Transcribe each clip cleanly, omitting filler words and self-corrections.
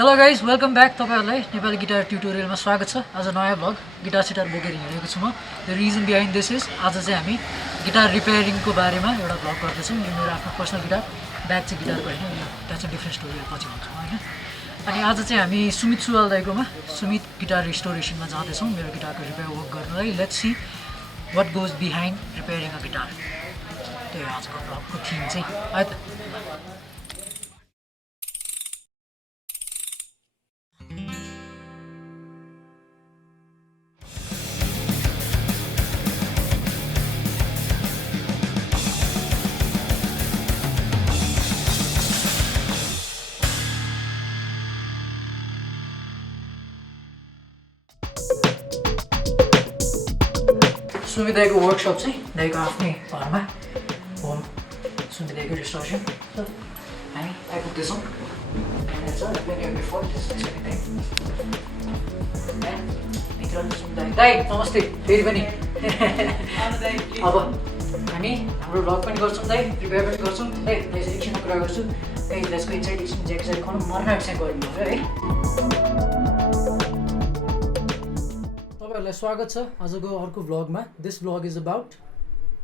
Hello guys welcome back तपाईँहरूलाई Nepali guitar ट्युटोरियलमा स्वागत छ। आज नयाँ भ्लग गिटार सिटार बोकेर हिँडेको छु म। The reason behind this is आज चाहिँ हामी गिटार रिपेयरिङको बारेमा एउटा भ्लग गर्दैछौँ। यो मेरो आफ्नो पर्सनल गिटार, ब्याग चाहिँ गिटारको होइन, त्यहाँ चाहिँ डिफ्रेन्ट स्टोरीहरू पछि हुन्छौँ होइन। अनि आज चाहिँ हामी सुमित सुवाल दाइकोमा सुमित गिटार रिस्टोरेसनमा जाँदैछौँ मेरो गिटारको रिपेयर वर्क गर्नलाई। Let's see what goes behind repairing a guitar. त्यही हो आजको भ्लगको थिम चाहिँ है त। सुमित दाइको वर्कसप चाहिँ दाइको आफ्नै घरमा होम सुमित दाइको रिस्टोरेसन। हामी आइपुग्दैछौँ। दाइ नमस्ते फेरि पनि। अब हामी हाम्रो भ्लग पनि गर्छौँ दाइ, रिपेयर पनि गर्छौँ दाइ। दाइसँग एकछिनमा कुरा गर्छु। दाइ दाइसको इन्साइड एकछिन ज्याकेट खुवाउनु मर्न एकछिन गरिदिनु है। तपाईँहरूलाई स्वागत छ आजको अर्को भ्लगमा। This vlog is about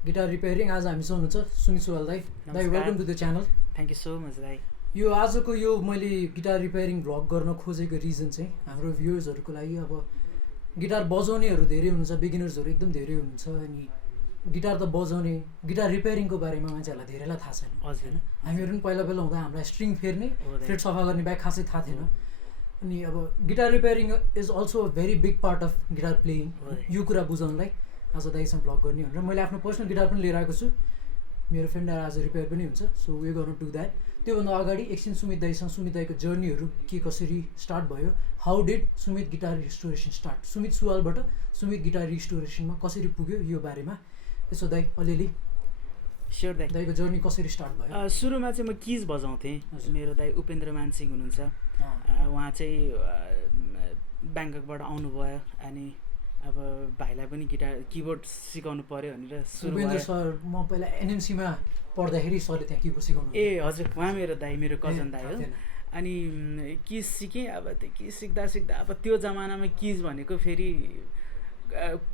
guitar repairing. आज हामीसँग हुनुहुन्छ सुमित सुवाल दाइ। दाइ welcome to the channel. Thank you so much दाइ। यो आजको यो मैले गिटार रिपेयरिङ भ्लग गर्न खोजेको रिजन चाहिँ हाम्रो भ्युवर्सहरूको लागि। अब गिटार बजाउनेहरू धेरै हुनुहुन्छ, बिगिनर्सहरू एकदम धेरै हुनुहुन्छ। अनि गिटार त बजाउने, गिटार रिपेयरिङको बारेमा मान्छेहरूलाई धेरैलाई थाहा छैन। हजुर हामीहरू पनि पहिला पहिला हुँदा हामीलाई स्ट्रिङ फेर्ने, फ्रेट सफा गर्ने बाहेक खासै थाहा थिएन। अनि अब guitar repairing is also a very big part of guitar playing. यो कुरा बुझाउनलाई आज दाइसँग भ्लग गर्ने भनेर मैले आफ्नो पर्सनल गिटार पनि लिएर आएको छु। मेरो फ्रेन्डहरू आज रिपेयर पनि हुन्छ, सो वे गर्नु डु द्याट। त्योभन्दा अगाडि एकछिन सुमित दाइसँग सुमित दाइको जर्नीहरू के कसरी स्टार्ट भयो, how did Sumit guitar restoration start, Sumit सुवालबाट सुमित गिटार रिस्टोरेसनमा कसरी पुग्यो यो बारेमा यसो दाइ अलिअलि। स्योर दाइ। दाइको जर्नी कसरी स्टार्ट भयो? सुरुमा चाहिँ म किज बजाउँथेँ। मेरो दाइ उपेन्द्र मानसिंह हुनुहुन्छ, उहाँ चाहिँ ब्याङ्ककबाट आउनुभयो। अनि अब भाइलाई पनि गिटार किबोर्ड सिकाउनु पऱ्यो भनेर सुरु उपेन्द्र सर म पहिला एनएमसीमा पढ्दाखेरि सरले त्यहाँ किबोर्ड सिकाउनु। ए हजुर, उहाँ मेरो दाइ, मेरो कजन दाइ हो। अनि किज सिकेँ। अब त्यो किज सिक्दा सिक्दा अब त्यो जमानामा किज भनेको फेरि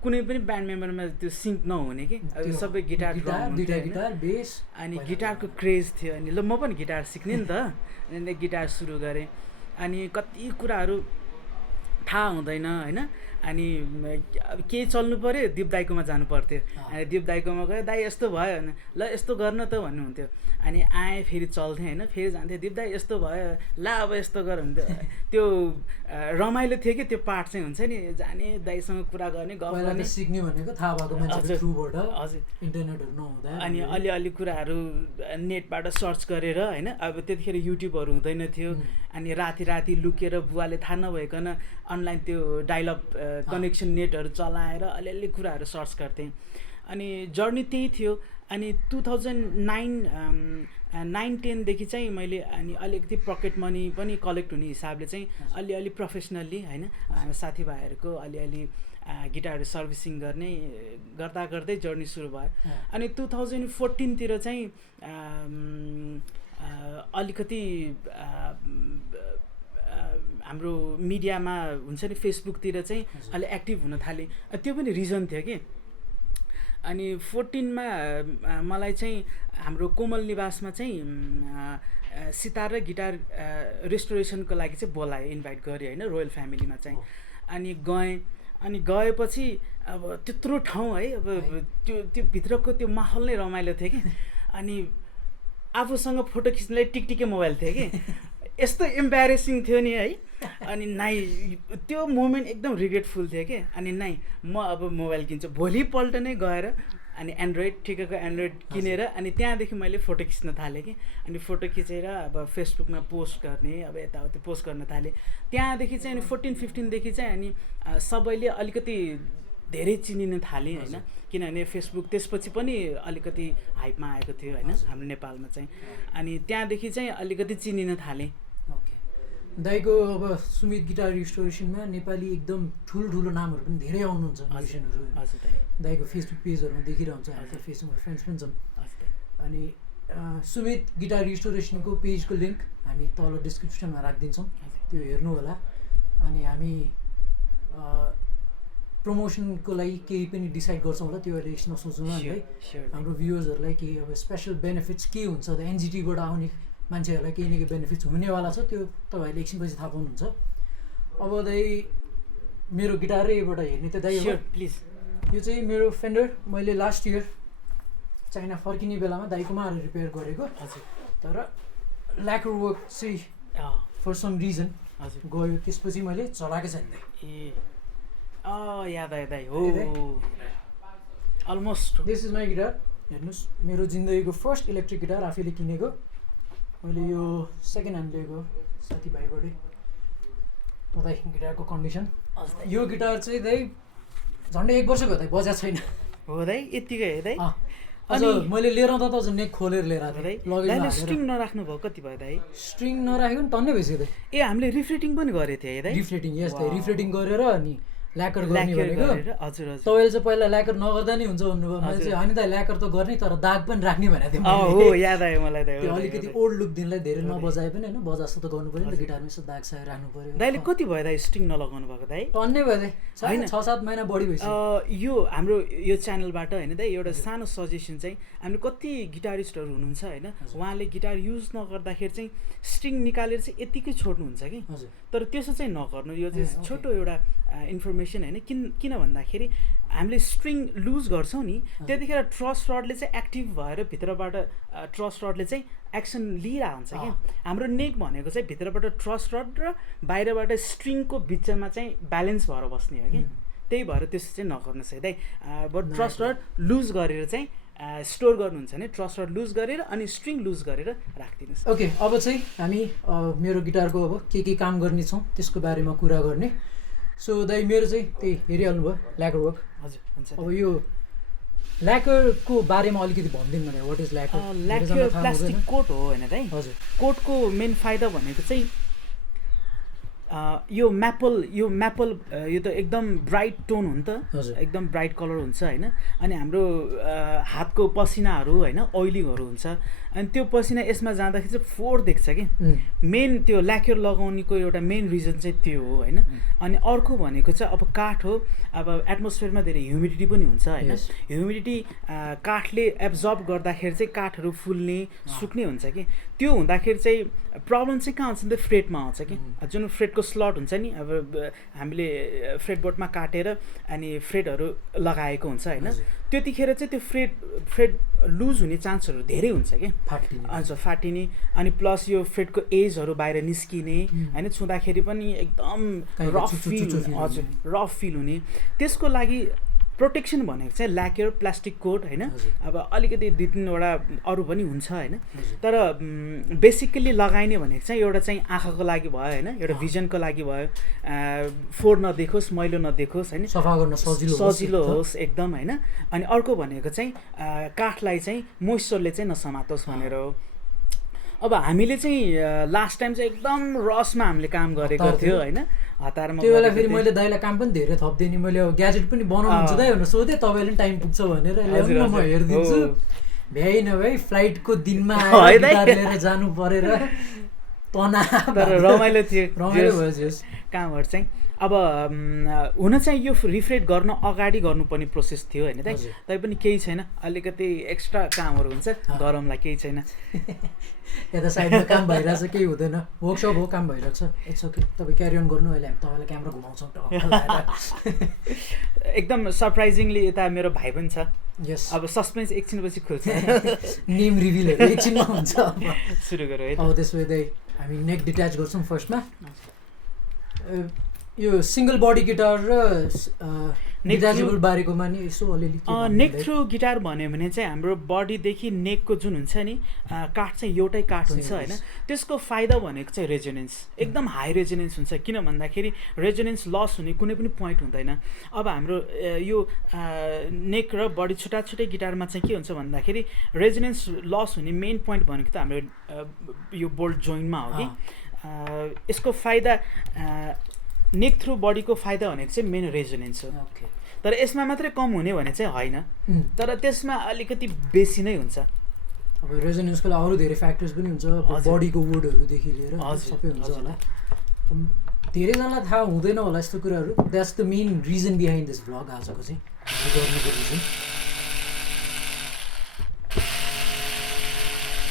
कुनै पनि ब्यान्ड मेम्बरमा त्यो सिङ्क नहुने कि सबै गिटार बेस। अनि गिटारको क्रेज थियो। अनि ल म पनि गिटार सिक्ने नि त। अनि गिटार सुरु गरेँ। अनि कति कुराहरू थाहा हुँदैन होइन। अनि अब केही चल्नु पऱ्यो दिप दाइकोमा जानु पर्थ्यो। अनि दिप दाइकोमा गयो, दाइ यस्तो भयो भने ल यस्तो गर्न त भन्नुहुन्थ्यो। अनि आएँ फेरि चल्थेँ होइन, फेरि जान्थेँ, दिप दाइ यस्तो भयो ल अब यस्तो गर हुन्थ्यो। त्यो रमाइलो थियो कि त्यो पार्ट चाहिँ हुन्छ नि, जाने दाइसँग कुरा गर्ने, गफ गर्ने, सिक्ने भनेको थाहा भएको मान्छे थ्रुबाट। हजुर, इन्टरनेटहरू नहुँदा अनि अलिअलि कुराहरू नेटबाट सर्च गरेर होइन। अब त्यतिखेर युट्युबहरू हुँदैन थियो। अनि राति राति लुकेर बुवाले थाहा नभइकन अनलाइन त्यो डाइलअप कनेक्सन नेटहरू चलाएर अलिअलि कुराहरू सर्च गर्थेँ। अनि जर्नी त्यही थियो। अनि 2009-10देखि चाहिँ मैले अनि अलिकति पकेट मनी पनि कलेक्ट हुने हिसाबले चाहिँ अलिअलि प्रोफेसनल्ली होइन साथीभाइहरूको अलिअलि गिटारहरू सर्भिसिङ गर्ने गर्दा गर्दै जर्नी सुरु भयो। अनि 2014तिर चाहिँ अलिकति हाम्रो मिडियामा हुन्छ नि, फेसबुकतिर चाहिँ अलि एक्टिभ हुन थालेँ। त्यो पनि रिजन थियो कि। अनि 14मा मलाई चाहिँ हाम्रो कोमल निवासमा चाहिँ सितार र गिटार रेस्टोरेसनको लागि चाहिँ बोलायो, इन्भाइट गरेँ होइन, रोयल फ्यामिलीमा चाहिँ। अनि गएँ। अनि गएपछि अब त्यत्रो ठाउँ है, अब त्यो भित्रको त्यो माहौल नै रमाइलो थियो कि। अनि आफूसँग फोटो खिच्नलाई टिकटिके मोबाइल थियो कि, यस्तो इम्ब्यारेसिङ थियो नि है। अनि नाइ त्यो मोमेन्ट एकदम रिग्रेटफुल थियो कि। अनि नाइ म अब मोबाइल किन्छु भोलिपल्ट नै गएर अनि एन्ड्रोइड ठिकैको एन्ड्रोइड किनेर अनि त्यहाँदेखि मैले फोटो खिच्न थालेँ कि। अनि फोटो खिचेर अब फेसबुकमा पोस्ट गर्ने, अब यताउति पोस्ट गर्न थालेँ। त्यहाँदेखि चाहिँ अनि 14-15देखि चाहिँ अनि सबैले अलिकति धेरै चिनिन थालेँ होइन। किनभने फेसबुक त्यसपछि पनि अलिकति हाइपमा आएको थियो होइन हाम्रो नेपालमा चाहिँ। अनि त्यहाँदेखि चाहिँ अलिकति चिनिन थालेँ। ओके दाइको अब सुमित गिटार रिस्टोरेसनमा नेपाली एकदम ठुलो नामहरू पनि धेरै आउनुहुन्छ म्युजिसियनहरू। हजुर दाइको फेसबुक पेजहरूमा देखिरहन्छ, हाम्रो फेसबुकमा फ्रेन्ड्स पनि छन्। अनि सुमित गिटार रिस्टोरेसनको पेजको लिङ्क हामी तल डिस्क्रिप्सनमा राखिदिन्छौँ, त्यो हेर्नु होला। अनि हामी प्रमोसनको लागि केही पनि डिसाइड गर्छौँ होला, त्यो अहिले यसमा सोचौँ है। हाम्रो भ्युवर्सहरूलाई केही अब स्पेसल बेनिफिट्स के हुन्छ त एनजिटीबाट आउने मान्छेहरूलाई केही न केही बेनिफिट्स हुनेवाला छ, त्यो तपाईँहरूले एकछिनपछि थाहा पाउनुहुन्छ। अब दाइ मेरो गिटारैबाट हेर्ने त दाइ प्लिज। यो चाहिँ मेरो फेन्डर, मैले लास्ट इयर चाइना फर्किने बेलामा दाइकोमा आएर रिपेयर गरेको। हजुर। तर ल्याकर वर्क चाहिँ फर सम रिजन गयो, त्यसपछि मैले चलाएको छैन दाइ। याद आयो दाइ, हो almost. This is my guitar. हेर्नुहोस्, मेरो जिन्दगीको फर्स्ट इलेक्ट्रिक गिटार आफैले किनेको। मैले यो सेकेन्ड ह्यान्ड लिएको साथीभाइबाटै। दाइ गिटारको कन्डिसन, यो गिटार चाहिँ दाइ झन्डै 1 वर्ष भयो दाइ, बजाएको छैन। हो दाइ, यत्तिकै है दाइ। अनि मैले लिएर आउँदा त झन् नेक खोलेर लिएर आएको दाइ। लगेर स्ट्रिङ नराख्नु भयो कति भयो दाइ? स्ट्रिङ नराखेको नि टन्नै भइसक्यो दाइ। ए हामीले रिफ्रेटिङ पनि गरेको थियो है दाइ? रिफ्रेटिङ, यस दाइ, रिफ्रेटिङ गरेर अनि ल्याकर गर्ने भनेको। हजुर हजुर। तपाईँले चाहिँ पहिला ल्याकर नगर्दा नि हुन्छ भन्नुभयो। मैले चाहिँ होइन दाइ ल्याकर त गर्ने तर दाग पनि राख्ने भनेको थिएँ। हो याद आयो मलाई दाइ। त्यो अलिकति ओल्ड लुक दिनलाई धेरै नबजाए पनि होइन, बजा जस्तो त गर्नु पऱ्यो नि त, गिटारमा यसो दाग साग राख्नु पऱ्यो। दाइले कति भयो दाइ स्ट्रिङ नलगाउनु भएको दाइ? टन्नै भयो दाइ, 6-7 महिना बढी भइसक्यो। यो हाम्रो यो च्यानलबाट होइन दाइ एउटा सानो सजेसन चाहिँ, हाम्रो कति गिटारिस्टहरू हुनुहुन्छ होइन, उहाँले गिटार युज नगर्दाखेरि चाहिँ स्ट्रिङ निकालेर चाहिँ यतिकै छोड्नुहुन्छ कि। तर त्यसो चाहिँ नगर्नु, यो चाहिँ छोटो एउटा इन्फर्मेसन होइन। किन भन्दाखेरि हामीले स्ट्रिङ लुज गर्छौँ नि, त्यतिखेर ट्रस रडले चाहिँ एक्टिभ भएर भित्रबाट ट्रस रडले चाहिँ एक्सन लिइरहेको हुन्छ क्या। हाम्रो नेक भनेको चाहिँ भित्रबाट ट्रस रड र बाहिरबाट स्ट्रिङको बिचमा चाहिँ ब्यालेन्स भएर बस्ने हो कि। त्यही भएर त्यसो चाहिँ नगर्नुहोस् है दाइ। बट ट्रस रड लुज गरेर चाहिँ स्टोर गर्नुहुन्छ भने ट्रस रड लुज गरेर अनि स्ट्रिङ लुज गरेर राखिदिनुहोस्। ओके, अब चाहिँ हामी मेरो गिटारको अब के काम गर्ने छौँ त्यसको बारेमा कुरा गर्ने। सो दाइ मेरो चाहिँ त्यही हेरिहाल्नु भयो ल्याकर वर्क। हजुर हुन्छ। अब यो ल्याकरको बारेमा अलिकति भनिदिनु भने, वाट इज ल्याकर? ल्याकर प्लास्टिक कोट हो होइन दाइ? हजुर। कोटको मेन फाइदा भनेको चाहिँ यो म्यापल यो त एकदम ब्राइट टोन हो नि त, एकदम ब्राइट कलर हुन्छ होइन। अनि हाम्रो हातको पसिनाहरू होइन, ओइलिङहरू हुन्छ, अनि त्यो पसिना यसमा जाँदाखेरि चाहिँ फोहोर देख्छ कि। मेन त्यो ल्याकर लगाउनेको एउटा मेन रिजन चाहिँ त्यो हो होइन। अनि अर्को भनेको चाहिँ अब काठ हो, अब एटमोस्फियरमा धेरै ह्युमिडिटी पनि हुन्छ होइन। ह्युमिडिटी काठले एब्जर्ब गर्दाखेरि चाहिँ काठहरू फुल्ने सुक्ने हुन्छ कि। त्यो हुँदाखेरि चाहिँ प्रब्लम चाहिँ कहाँ आउँछ नि त, फ्रेटमा आउँछ कि। जुन फ्रेटको स्लट हुन्छ नि, अब हामीले फ्रेटबोर्डमा काटेर अनि फ्रेटहरू लगाएको हुन्छ होइन, त्यतिखेर चाहिँ त्यो फ्रेट लुज हुने चान्सहरू धेरै हुन्छ कि, फाटिने। अनि प्लस यो फ्रेटको एजहरू बाहिर निस्किने होइन, छुँदाखेरि पनि एकदम रफ फिल हुने। त्यसको लागि प्रोटेक्सन भनेको चाहिँ ल्याकर प्लास्टिक कोट होइन। अब अलिकति 2-3वटा अरू पनि हुन्छ होइन, तर बेसिकली लगाइने भनेको चाहिँ एउटा चाहिँ आँखाको लागि भयो होइन, एउटा भिजनको लागि भयो, फोहोर नदेखोस्, मैलो नदेखोस् होइन, सफा गर्न सजिलो होस् एकदम होइन। अनि अर्को भनेको चाहिँ काठलाई चाहिँ मोइस्चरले चाहिँ नसमातोस् भनेर हो। अब हामीले चाहिँ लास्ट टाइम चाहिँ एकदम रसमा हामीले काम गरेको थियो होइन, हतारमा। त्यो बेला फेरि मैले दाइलाई काम पनि धेरै थप्दिएँ नि, मैले अब ग्याजेट पनि बनाउनुहुन्छ दाइ भनेर सोधेँ, तपाईँले टाइम पुग्छ भनेर ल्याउनु म हेरिदिन्छु। भ्याइ नभ्याइ फ्लाइटको दिनमा लिएर जानु परेर तनाव, तर रमाइलो थियो, रमाइलो भयो कामहरू चाहिँ। अब हुन चाहिँ यो रिफ्रेट गर्न अगाडि गर्नुपर्ने प्रोसेस थियो होइन दाइ, तैपनि केही छैन, अलिकति एक्स्ट्रा कामहरू हुन्छ, गरमलाई केही छैन। यता साइडमा काम भइरहेछ, केही हुँदैन, वर्कसप हो, काम भइरहेको छ, इट्स ओके, तपाईँ क्यारी अन गर्नु, अहिले हामी तपाईँलाई क्यामेरा घुमाउँछौँ। एकदम सरप्राइजिङली यता मेरो भाइ पनि छ। यस, अब सस्पेन्स एकछिनपछि खुल्छ, नेम रिभिलहरू एकछिनमा हुन्छ। सुरु गरौँ है। अब त्यसो भए हामी नेक डिट्याच गर्छौँ फर्स्टमा। यो सिङ्गल बडी गिटार र डिट्याचेबल बारेकोमा नि यसो अलिअलि नेक थ्रु गिटार भन्यो भने चाहिँ हाम्रो बडीदेखि नेकको जुन हुन्छ नि काठ चाहिँ एउटै काठ हुन्छ होइन। त्यसको फाइदा भनेको चाहिँ रेजोनेन्स, एकदम हाई रेजोनेन्स हुन्छ। किन भन्दाखेरि रेजोनेन्स लस हुने कुनै पनि पोइन्ट हुँदैन। अब हाम्रो यो नेक र बडी छुट्टा छुट्टै गिटारमा चाहिँ के हुन्छ भन्दाखेरि रेजोनेन्स लस हुने मेन पोइन्ट भनेको त हाम्रो यो बोल्ट जोइन्टमा हो कि। यसको फाइदा नेक थ्रु बडीको फाइदा भनेको चाहिँ मेन रेजोनेन्स हो। तर यसमा मात्रै कम हुने भने चाहिँ होइन, तर त्यसमा अलिकति बेसी नै हुन्छ। अब रेजोनेन्सको लागि अरू धेरै फ्याक्टर्स पनि हुन्छ, बडीको वुडहरूदेखि लिएर सबै हुन्छ होला। धेरैजनालाई थाहा हुँदैन होला यस्तो कुराहरू। That's the main reason behind this vlog आजको चाहिँ गर्नुको रिजन।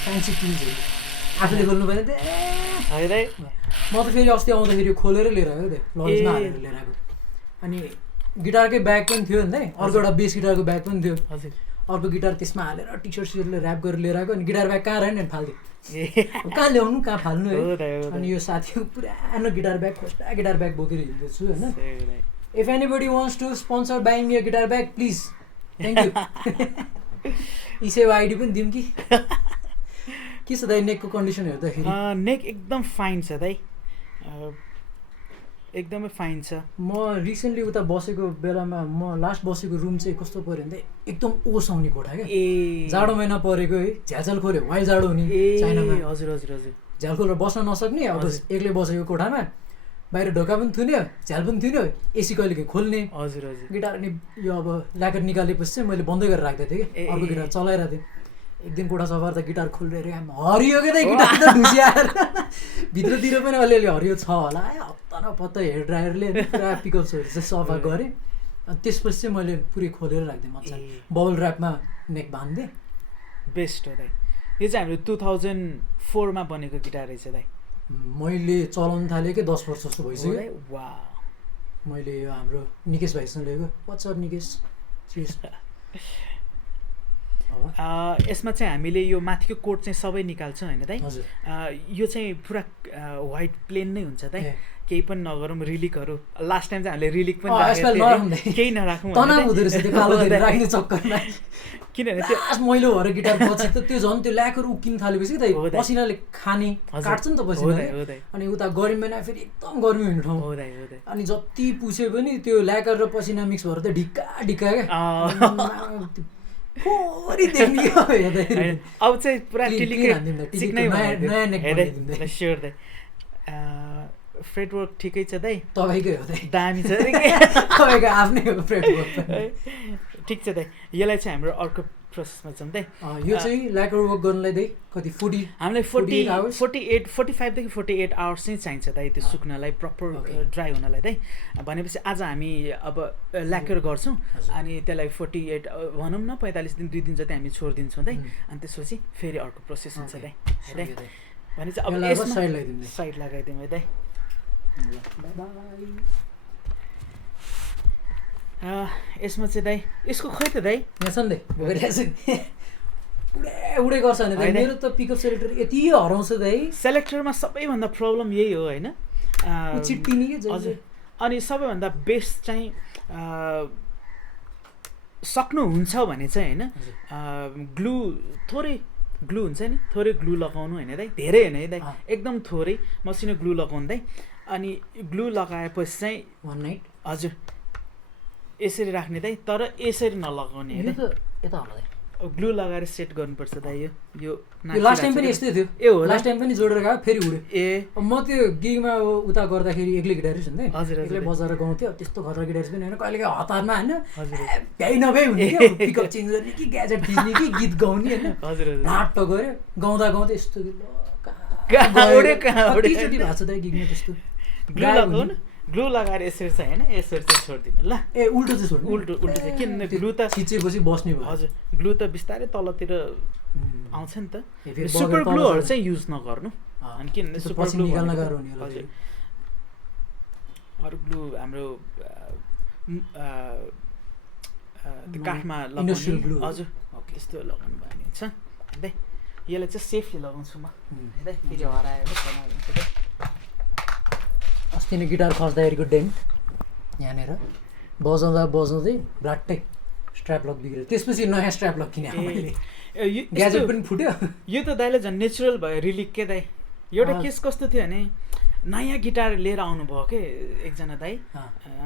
फ्यान्सी टुल्सहरू आफूले खोल्नु पऱ्यो म त फेरि अस्ति आउँदाखेरि खोलेर लिएर आयो लगेजमा हालेर लिएर आएको। अनि गिटारकै ब्याग पनि थियो नि अर्को एउटा बेस गिटारको ब्याग पनि थियो, अर्को गिटार त्यसमा हालेर टी सर्टले ऱ्याप गरेर लिएर आएको। अनि गिटार ब्याग कहाँ रहेन नि फालिदियो, कहाँ ल्याउनु कहाँ फाल्नु है। अनि यो साथीको पुरानो गिटार ब्याग खोस्टा गिटार ब्याग बोकेर हिँड्दैछु होइन। If anybody wants to sponsor buying me a guitar bag please, thank you. ESewa ID पनि दिउँ कि के छ दाइ नेकको कन्डिसन हेर्दाखेरि? नेक एकदम फाइन छ दाइ, एकदमै फाइन छ। म रिसेन्टली उता बसेको बेलामा म लास्ट बसेको रुम चाहिँ कस्तो पऱ्यो भने एकदम ओस आउने कोठा क्या। जाडो महिना परेको है, झ्यालझ्याल खोऱ्यो, वाइल जाडो हुने चाइनामा। हजुर हजुर हजुर, झ्याल खोलेर बस्न नसक्ने। अब एक्लै बसेको कोठामा बाहिर ढोका पनि थुन्यो, झ्याल पनि थुन्यो, एसी कहिलेकाहीँ खोल्ने। हजुर हजुर। गिटार अनि यो अब ल्याकर निकालेपछि चाहिँ मैले बन्दै गरेर राख्दै थिएँ कि अर्को गिटार चलाइरहेको थिएँ। एक दिन कोठा सफा त गिटार खोलेर हरियो क्या त गिटार त ढुसिआएर भित्रतिर पनि अलिअलि हरियो छ होला। हप्ता न पत्ता हेयर ड्रायरले पुरा पिकअप्सहरू चाहिँ सफा गरेँ। अनि त्यसपछि चाहिँ मैले पुरै खोलेर राख्दिएँ मजाले, बबल ऱ्यापमा नेक बाँधिदिएँ। बेस्ट हो दाइ। यो चाहिँ हाम्रो 2004मा बनेको गिटार रहेछ दाइ। मैले चलाउनु थालेँ कि 10 वर्ष जस्तो भइसक्यो। वा, मैले यो हाम्रो निकेश भाइसँग लिएको। What's up Nikesh? यसमा चाहिँ हामीले यो माथिको कोट चाहिँ सबै निकाल्छौँ होइन दाइ। यो चाहिँ पुरा वाइट प्लेन नै हुन्छ दाइ, केही पनि नगरौँ। रिलिकहरू लास्ट टाइम चाहिँ हामीले रिलिक पनि केही नराखौँ किनभने त्यो मैलो भएर गिटार पछि त त्यो झन् त्यो ल्याकर उक्किन थालेपछि त पसिनाले खाने काट्छ नि त पसिना। अनि उता गर्मी महिना फेरि एकदम गर्मी हुने ठाउँ, अनि जति पुछे पनि त्यो ल्याकर र पसिना मिक्स भएर त ढिक्का ढिक्का क्या अब चाहिँ पुरा फ्रेडवर्क ठिकै छ दाइ? तपाईँकै हो दाइ, दामी छ तपाईँको आफ्नै हो फ्रेडवर्क। ठिक छ दाइ, यसलाई चाहिँ हाम्रो अर्को प्रोसेसमा छौँ दाइ। यो चाहिँ ल्याकर वर्क गर्नलाई दाइ कति 40 हामीलाई 45देखि 48 आवर्स चाहिँ चाहिन्छ दाइ त्यो सुक्नलाई, प्रपर ड्राई हुनलाई दाइ। भनेपछि आज हामी अब ल्याकर गर्छौँ अनि त्यसलाई 48 भनौँ न 45 दिन 2 दिन जति हामी छोडिदिन्छौँ दाइ। अनि त्यसपछि फेरि अर्को प्रोसेस हुन्छ दाइ है दाइ। भने चाहिँ अब यसमा साइड लगाइदिउँ है दाइ। यसमा चाहिँ दाइ यसको खोइ त दाइ यहाँ छ नि दाइ उडे गर्छ भने दाइ। मेरो त पिकअप सेलेक्टर यति हराउँछ दाइ। सेलेक्टरमा सबैभन्दा प्रब्लम यही हो होइन, चिट्टिने के हजुर। अनि सबैभन्दा बेस्ट चाहिँ सक्नुहुन्छ भने चाहिँ होइन ग्लु, थोरै ग्लु हुन्छ नि, थोरै ग्लु लगाउनु होइन दाइ, धेरै होइन है दाइ, एकदम थोरै मसिनो ग्लु लगाउनु दाइ। अनि ग्लु लगाएपछि चाहिँ 1 नाइट हजुर यसरी राख्ने दाइ, तर यसरी नलगाउने होइन। यता होला दाइ, ग्लु लगाएर सेट गर्नुपर्छ दाइ। यो लास्ट टाइम पनि यस्तै थियो। ए हो, लास्ट टाइम पनि जोडेर गयो फेरि उड्यो। ए म त्यो गिगमा उता गर्दाखेरि एक्लै गिटारिस्ट हुन्थेँ, हजुर एक्लै बजाएर गाउँथ्यो। त्यस्तो खतरा गिटारिस्ट पनि होइन, कहिलेकाहीँ हतारमा होइन भ्याइ नभ्याइ हुने क्या, पिकअप चेन्ज गर्ने कि ग्याजेट थिच्ने कि गीत गाउने होइन। हजुर लाट गऱ्यो गाउँदा गाउँदै यस्तो कहाँचोटि भएको छ दाइ गिगमा त्यस्तो। ग्लु लगाउनु, ग्लु लगाएर यसरी चाहिँ होइन यसरी चाहिँ छोडिदिनु ल। ए उल्टो चाहिँ छोड्नु, उल्टो चाहिँ किन ग्लु त खिचेपछि बस्ने भयो। हजुर ग्लु त बिस्तारै तलतिर आउँछ नि त। सुपर ग्लुहरू चाहिँ युज नगर्नु, अनि किनभने सुपर ग्लु निकाल्न गाह्रो हुने। हजुर अरू ग्लु हाम्रो काठमा लगाउने ग्लु, हजुर त्यस्तो लगाउनु भयो भने हुन्छ है। यसलाई चाहिँ सेफली लगाउँछु म है, फेरि हराएर अस्ति नै गिटार खस्दाखेरिको डेन्ट यहाँनिर बजाउँदा बजाउँदै ब्लाट्टै स्ट्र्याप लक बिग्रियो। त्यसपछि नयाँ स्ट्र्याप लक किने मैले, ग्याजेट पनि फुट्यो। यो त दाइले झन् नेचुरल भयो रिलिक के दाइ। एउटा केस कस्तो थियो भने नयाँ गिटार लिएर आउनुभयो के एकजना दाइ,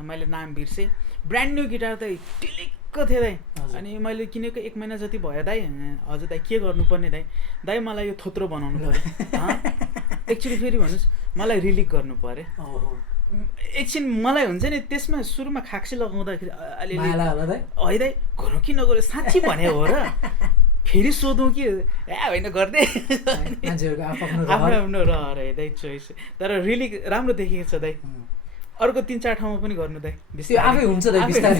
मैले नाम बिर्सेँ। ब्रान्ड न्यू गिटार त टिलिक्क थियो दाइ। अनि मैले किनेको 1 महिना जति भयो दाइ। हजुर दाइ के गर्नुपर्ने दाइ? दाइ मलाई यो थोत्रो बनाउनु पऱ्यो। एक्चुअली फेरि भन्नुहोस् मलाई रिलिक गर्नु पऱ्यो। एकछिन मलाई हुन्छ नि त्यसमा सुरुमा खाक्सी लगाउँदाखेरि अलिअलि है दाइ घरौँ कि नगरौँ साँच्ची भने हो र। फेरि सोधौँ कि होइन गर्दै मान्छेहरूको आफ्नो आफ्नो आफ्नो रहर है दाइ चोइस। तर रियली राम्रो देखेको छ दाइ। अर्को 3-4 ठाउँमा पनि गर्नु दाइ। त्यो आफै हुन्छ दाइ, बिस्तारै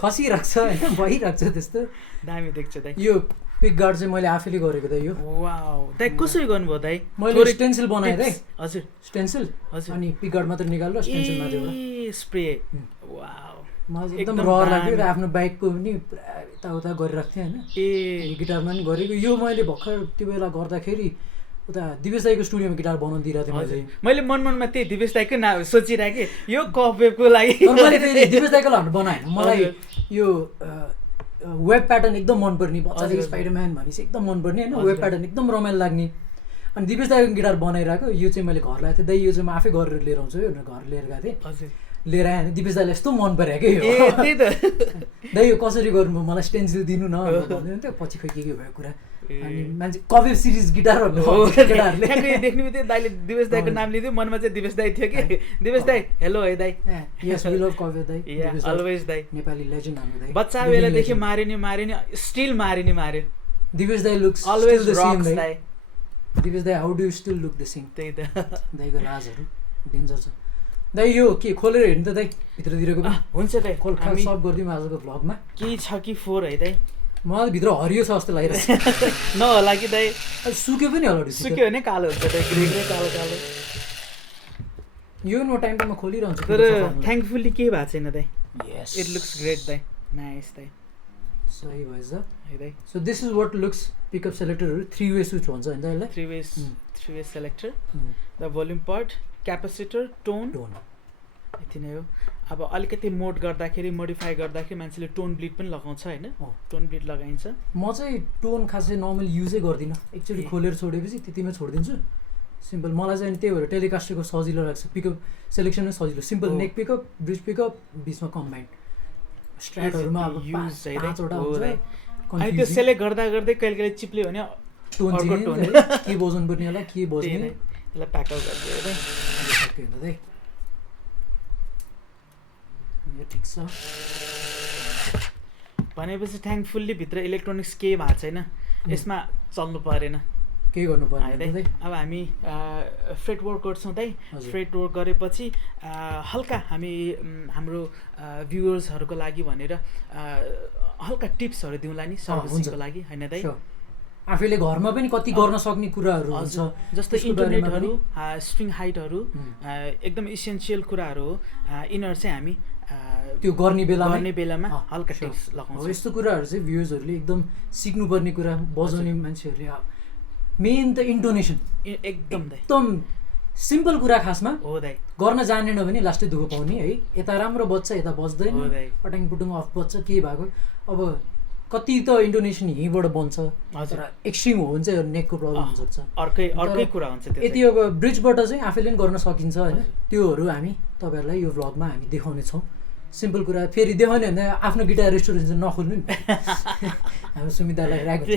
खसिरहेको छ होइन, भइरहेको छ त्यस्तो। दामी देख्छ दाइ। यो पिक गार्ड चाहिँ मैले आफैले गरेको दाइ। यो वाउ दाइ कसरी गर्नुभयो दाइ? मैले स्टेन्सिल बनाएँ दाइ। हजुर स्टेन्सिल, हजुर। अनि पिक गार्ड मात्रै निकालेर स्टेन्सिल माथि स्प्रे। वाउ मलाई एकदम रहर लाग्यो र आफ्नो बाइकको पनि पुरा यताउता गरिरहेको थिएँ होइन, गिटारमा पनि गरेको। यो मैले भर्खर त्यो बेला गर्दाखेरि उता दिवेश दाईको स्टुडियोमा गिटार बनाउनु दिइरहेको थिएँ मैले मनमा त्यही दिवेश दाईको नाम सोचिरहेँ कि यो कफेको लागि। मैले फेरि दिवेश दाईको लागि बनाएन, मलाई यो वेब प्याटर्न एकदम मनपर्ने, बच्चादेखि स्पाइडरम्यान भनेपछि एकदम मनपर्ने होइन, वेब प्याटर्न एकदम रमाइलो लाग्ने। अनि दिवेश दाईको गिटार बनाइरहेको, यो चाहिँ मैले घर ल्याएको थिएँ दाई, यो चाहिँ म आफै गरेर लिएर आउँछु भनेर घर लिएर गएको थिएँ। लिएर आएँ अनि दिवेश दाईलाई यस्तो मन पऱ्यो क्या यो दाइ, यो कसरी गर्नु, मलाई स्टेन्सिल दिनु न भन्दै थियो। पछि खोइ के भयो कुरा, अनि मान्छे कफेर सिरिज गिटारहरू केटाहरूले देख्ने बित्तिकै दाइले दिवेश दाईको नाम लिदियो, मनमा चाहिँ दिवेश दाई थियो कि दिवेश दाई हेलो है दाई। यस वी लभ कफेर दाई, अलवेज दाई, नेपाली लेजेन्ड हाम्रो दाई। बच्चा बेलादेखि मार्यो नि स्टिल मार्यो। दिवेश दाई लुक्स अलवेज द सेम दाई। दिवेश दाई how do you still look the same? त्यही त दाईको राजहरू डेन्जर छ दाइ। यो के खोलेर हेर्नु त दाइ भित्रतिरको पनि? हुन्छ दाइ, खोल सब गरिदिउँ आजको भ्लगमा। के छ कि 4 है दाइ? मलाई भित्र हरियो छ जस्तो लागिरहेको छ। नहोला कि दाइ, सुक्यो पनि होला, सुक्यो भने कालो हुन्छ दाइ, ग्रे कालो कालो। यो म टाइम खोलिरहन्छु, तर थ्याङ्कफुल्ली केही भएको छैन दाइ। यस, इट लुक्स ग्रेट दाइ, नाइस दाइ, सही भएछ है दाइ। So this is what looks pickup सेलेक्टरहरू 3 वे स्विच भन्छ होइन यसलाई? 3 way selector, the volume part, capacitor, tone, यति नै हो। अब अलिकति मोड गर्दाखेरि, मोडिफाई गर्दाखेरि मान्छेले टोन ब्लिड पनि लगाउँछ होइन, टोन ब्लिड लगाइन्छ। म चाहिँ टोन खासै नर्मली युजै गर्दिनँ, एकचोटि खोलेर छोडेपछि त्यतिमै छोडिदिन्छु सिम्पल। मलाई चाहिँ त्यही भएर टेलिकास्टको सजिलो लाग्छ, पिकअप सेलेक्सन नै सजिलो, सिम्पल नेक पिकअप, ब्रिज पिकअप, बिचमा कम्बाइन्ड स्ट्राटहरूमा अब 5वटा हुन्छ। अनि त्यो सेलेक्ट गर्दा गर्दै कहिले कहिले चिप्ल्यो भने टोन के बजाउनु पर्ने होला, के बज्ने, त्यसलाई प्याकअप गरिदियो है। यो ठिक छ भनेपछि थ्याङ्कफुल्ली भित्र इलेक्ट्रोनिक्स केही भएको छैन, यसमा चल्नु परेन, केही गर्नु परेन। अब हामी फ्रेट वर्क गर्छौँ दाइ। फ्रेट वर्क गरेपछि हल्का हामी हाम्रो भ्युवर्सहरूको लागि भनेर हल्का टिप्सहरू दिउँला नि सर्भिसिङको लागि होइन दाइ? आफैले घरमा पनि कति गर्न सक्ने कुराहरू हुन्छ, जस्तो इन्टरनेटहरू, स्ट्रिङ हाइटहरू एकदम इसेन्सियल कुराहरू हो। यिनीहरू चाहिँ हामी त्यो गर्ने बेलामा हल्का टिप्स लगाउँछौँ। यस्तो कुराहरू चाहिँ भ्युजहरूले एकदम सिक्नुपर्ने कुरा, बजाउने मान्छेहरूले। मेन त इन्टोनेसन एकदम सिम्पल कुरा खासमा हो दाइ। गर्न जानेन भने लास्टै दुःख पाउने है। यता राम्रो बज्छ, यता बज्दैन, पटाङ पुटुङ अफ बज्छ, के भएको। अब कति त इन्टोनेसन यहीँबाट बन्छ, तर एक्सट्रिम हो भने चाहिँ नेकको प्रब्लम हुनसक्छ, अर्कै कुरा हुन्छ। यति अब ब्रिजबाट चाहिँ आफैले पनि गर्न सकिन्छ होइन, त्योहरू हामी तपाईँहरूलाई यो भ्लगमा हामी देखाउनेछौँ। सिम्पल कुरा फेरि देखाउने भने आफ्नो गिटार रेस्टुरेन्ट चाहिँ नखोल्नु नि, हाम्रो सुमितालाई राख्नु।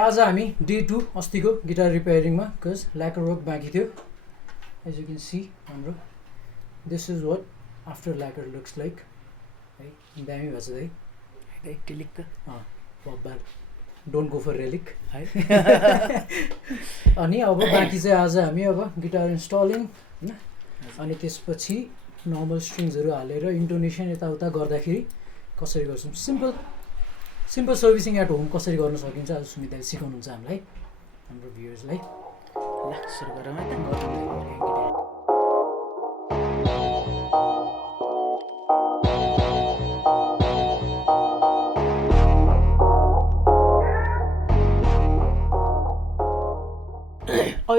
आज हामी डे 2 अस्तिको गिटार रिपेयरिङमा, बिकज ल्याकर वर्क बाँकी थियो। एज यु क्यान सी हाम्रो this is what after lacquer looks like है। दामी भएको छ है, टिलिक पब्बार डोन्ट गो फर रेलिक है। अनि अब बाँकी चाहिँ आज हामी अब गिटार इन्स्टलिङ होइन, अनि त्यसपछि नर्मल स्ट्रिङ्सहरू हालेर इन्टोनेसन यताउता गर्दाखेरि कसरी गर्छौँ, सिम्पल सर्भिसिङ एट होम कसरी गर्न सकिन्छ आज सुमिताले सिकाउनुहुन्छ हामीलाई, हाम्रो भ्युअर्सलाई। ल सुरु गरौँ है त।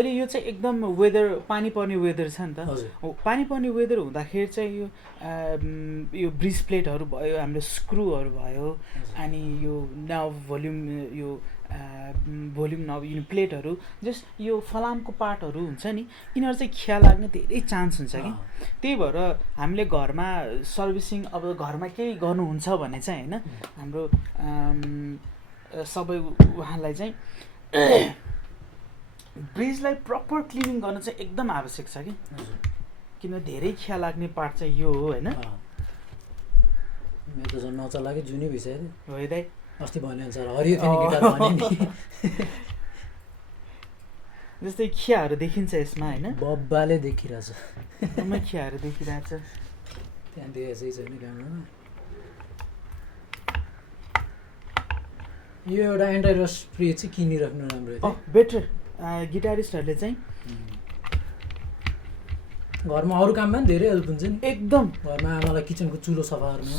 अहिले यो चाहिँ एकदम वेदर पानी पर्ने वेदर छ नि त हजुर हो पानी पर्ने वेदर हुँदाखेरि चाहिँ यो ब्रिज प्लेटहरू भयो हाम्रो स्क्रुहरू भयो अनि यो नब भोल्युम यो भोल्युम नब यो प्लेटहरू जस्ट यो फलामको पार्टहरू हुन्छ नि यिनीहरू चाहिँ खिया लाग्ने धेरै चान्स हुन्छ कि त्यही भएर हामीले घरमा सर्भिसिङ अब घरमा केही गर्नुहुन्छ भने चाहिँ होइन हाम्रो सबै उहाँलाई चाहिँ ब्रिजलाई प्रपर क्लिनिङ गर्न चाहिँ एकदम आवश्यक छ कि किन धेरै खिया लाग्ने पार्ट चाहिँ यो हो होइन मेरो त झन् नचला कि जुनै भइसक्यो हो है दाइ अस्ति भने अनुसार हरियो थियो नि गिटार भने नि जस्तै खियाहरू देखिन्छ यसमा होइन बब्बाले देखिरहेछ एकदमै खियाहरू देखिरहेछ त्यहाँ देखेकै छैन क्यामेरामा यो एउटा एन्टाइरस स्प्रे चाहिँ किनिराख्नु राम्रो हो बेटर गिटारिस्टहरूले चाहिँ घरमा अरू काममा पनि धेरै हेल्प हुन्छ नि एकदम घरमा आमालाई किचनको चुलो सफा गर्नु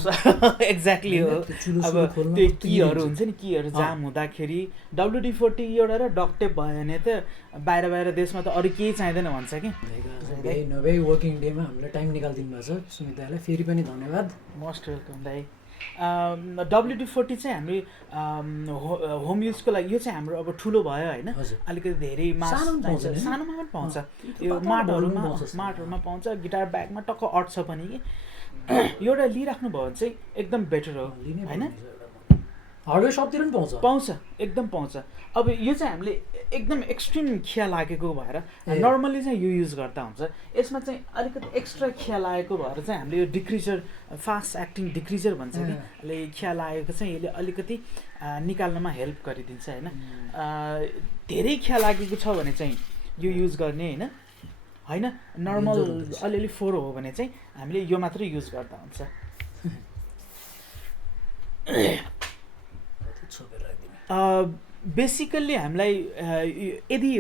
एक्ज्याक्टली हो त्यो चुलो अब सुलो खोल्नु त्यो कीहरू हुन्छ नि कीहरू जाम हुँदाखेरि WD-40 एउटा र डक टेप भयो भने त बाहिर देशमा त अरू केही चाहिँदैन भन्छ कि भ्याइ नभ्याइ वर्किङ डेमा हामीले टाइम निकालिदिनु भएको छ सुमितालाई फेरि पनि धन्यवाद मोस्ट वेलकम दाइ WD-40 चाहिँ हामी होम युजको लागि यो चाहिँ हाम्रो अब ठुलो भयो होइन हजुर अलिकति धेरै सानोमा पाउँछ नि? सानोमा पनि पाउँछ यो पातलो माटहरूमा पाउँछ जस्तो। माटहरूमा पाउँछ गिटार ब्यागमा टक्क अट्छ पनि कि एउटा लिइराख्नु भयो भने चाहिँ एकदम बेटर हो होइन हार्डवेयर सपतिर पनि पाउँछ पाउँछ एकदम पाउँछ अब यो चाहिँ हामीले एकदम एक्सट्रिम खिया लागेको भएर ए। नर्मल्ली चाहिँ यो युज गर्दा हुन्छ यसमा चाहिँ अलिकति एक्स्ट्रा खिया लागेको भएर चाहिँ हामीले यो डिक्रिजर फास्ट एक्टिङ डिक्रिजर भन्छ कि यसले खिया लागेको चाहिँ यसले अलिकति निकाल्नमा हेल्प गरिदिन्छ होइन धेरै खिया लागेको छ भने चाहिँ यो युज गर्ने होइन होइन नर्मल अलिअलि फोहोर हो भने चाहिँ हामीले यो मात्रै युज गर्दा हुन्छ बेसिकल्ली हामीलाई यदि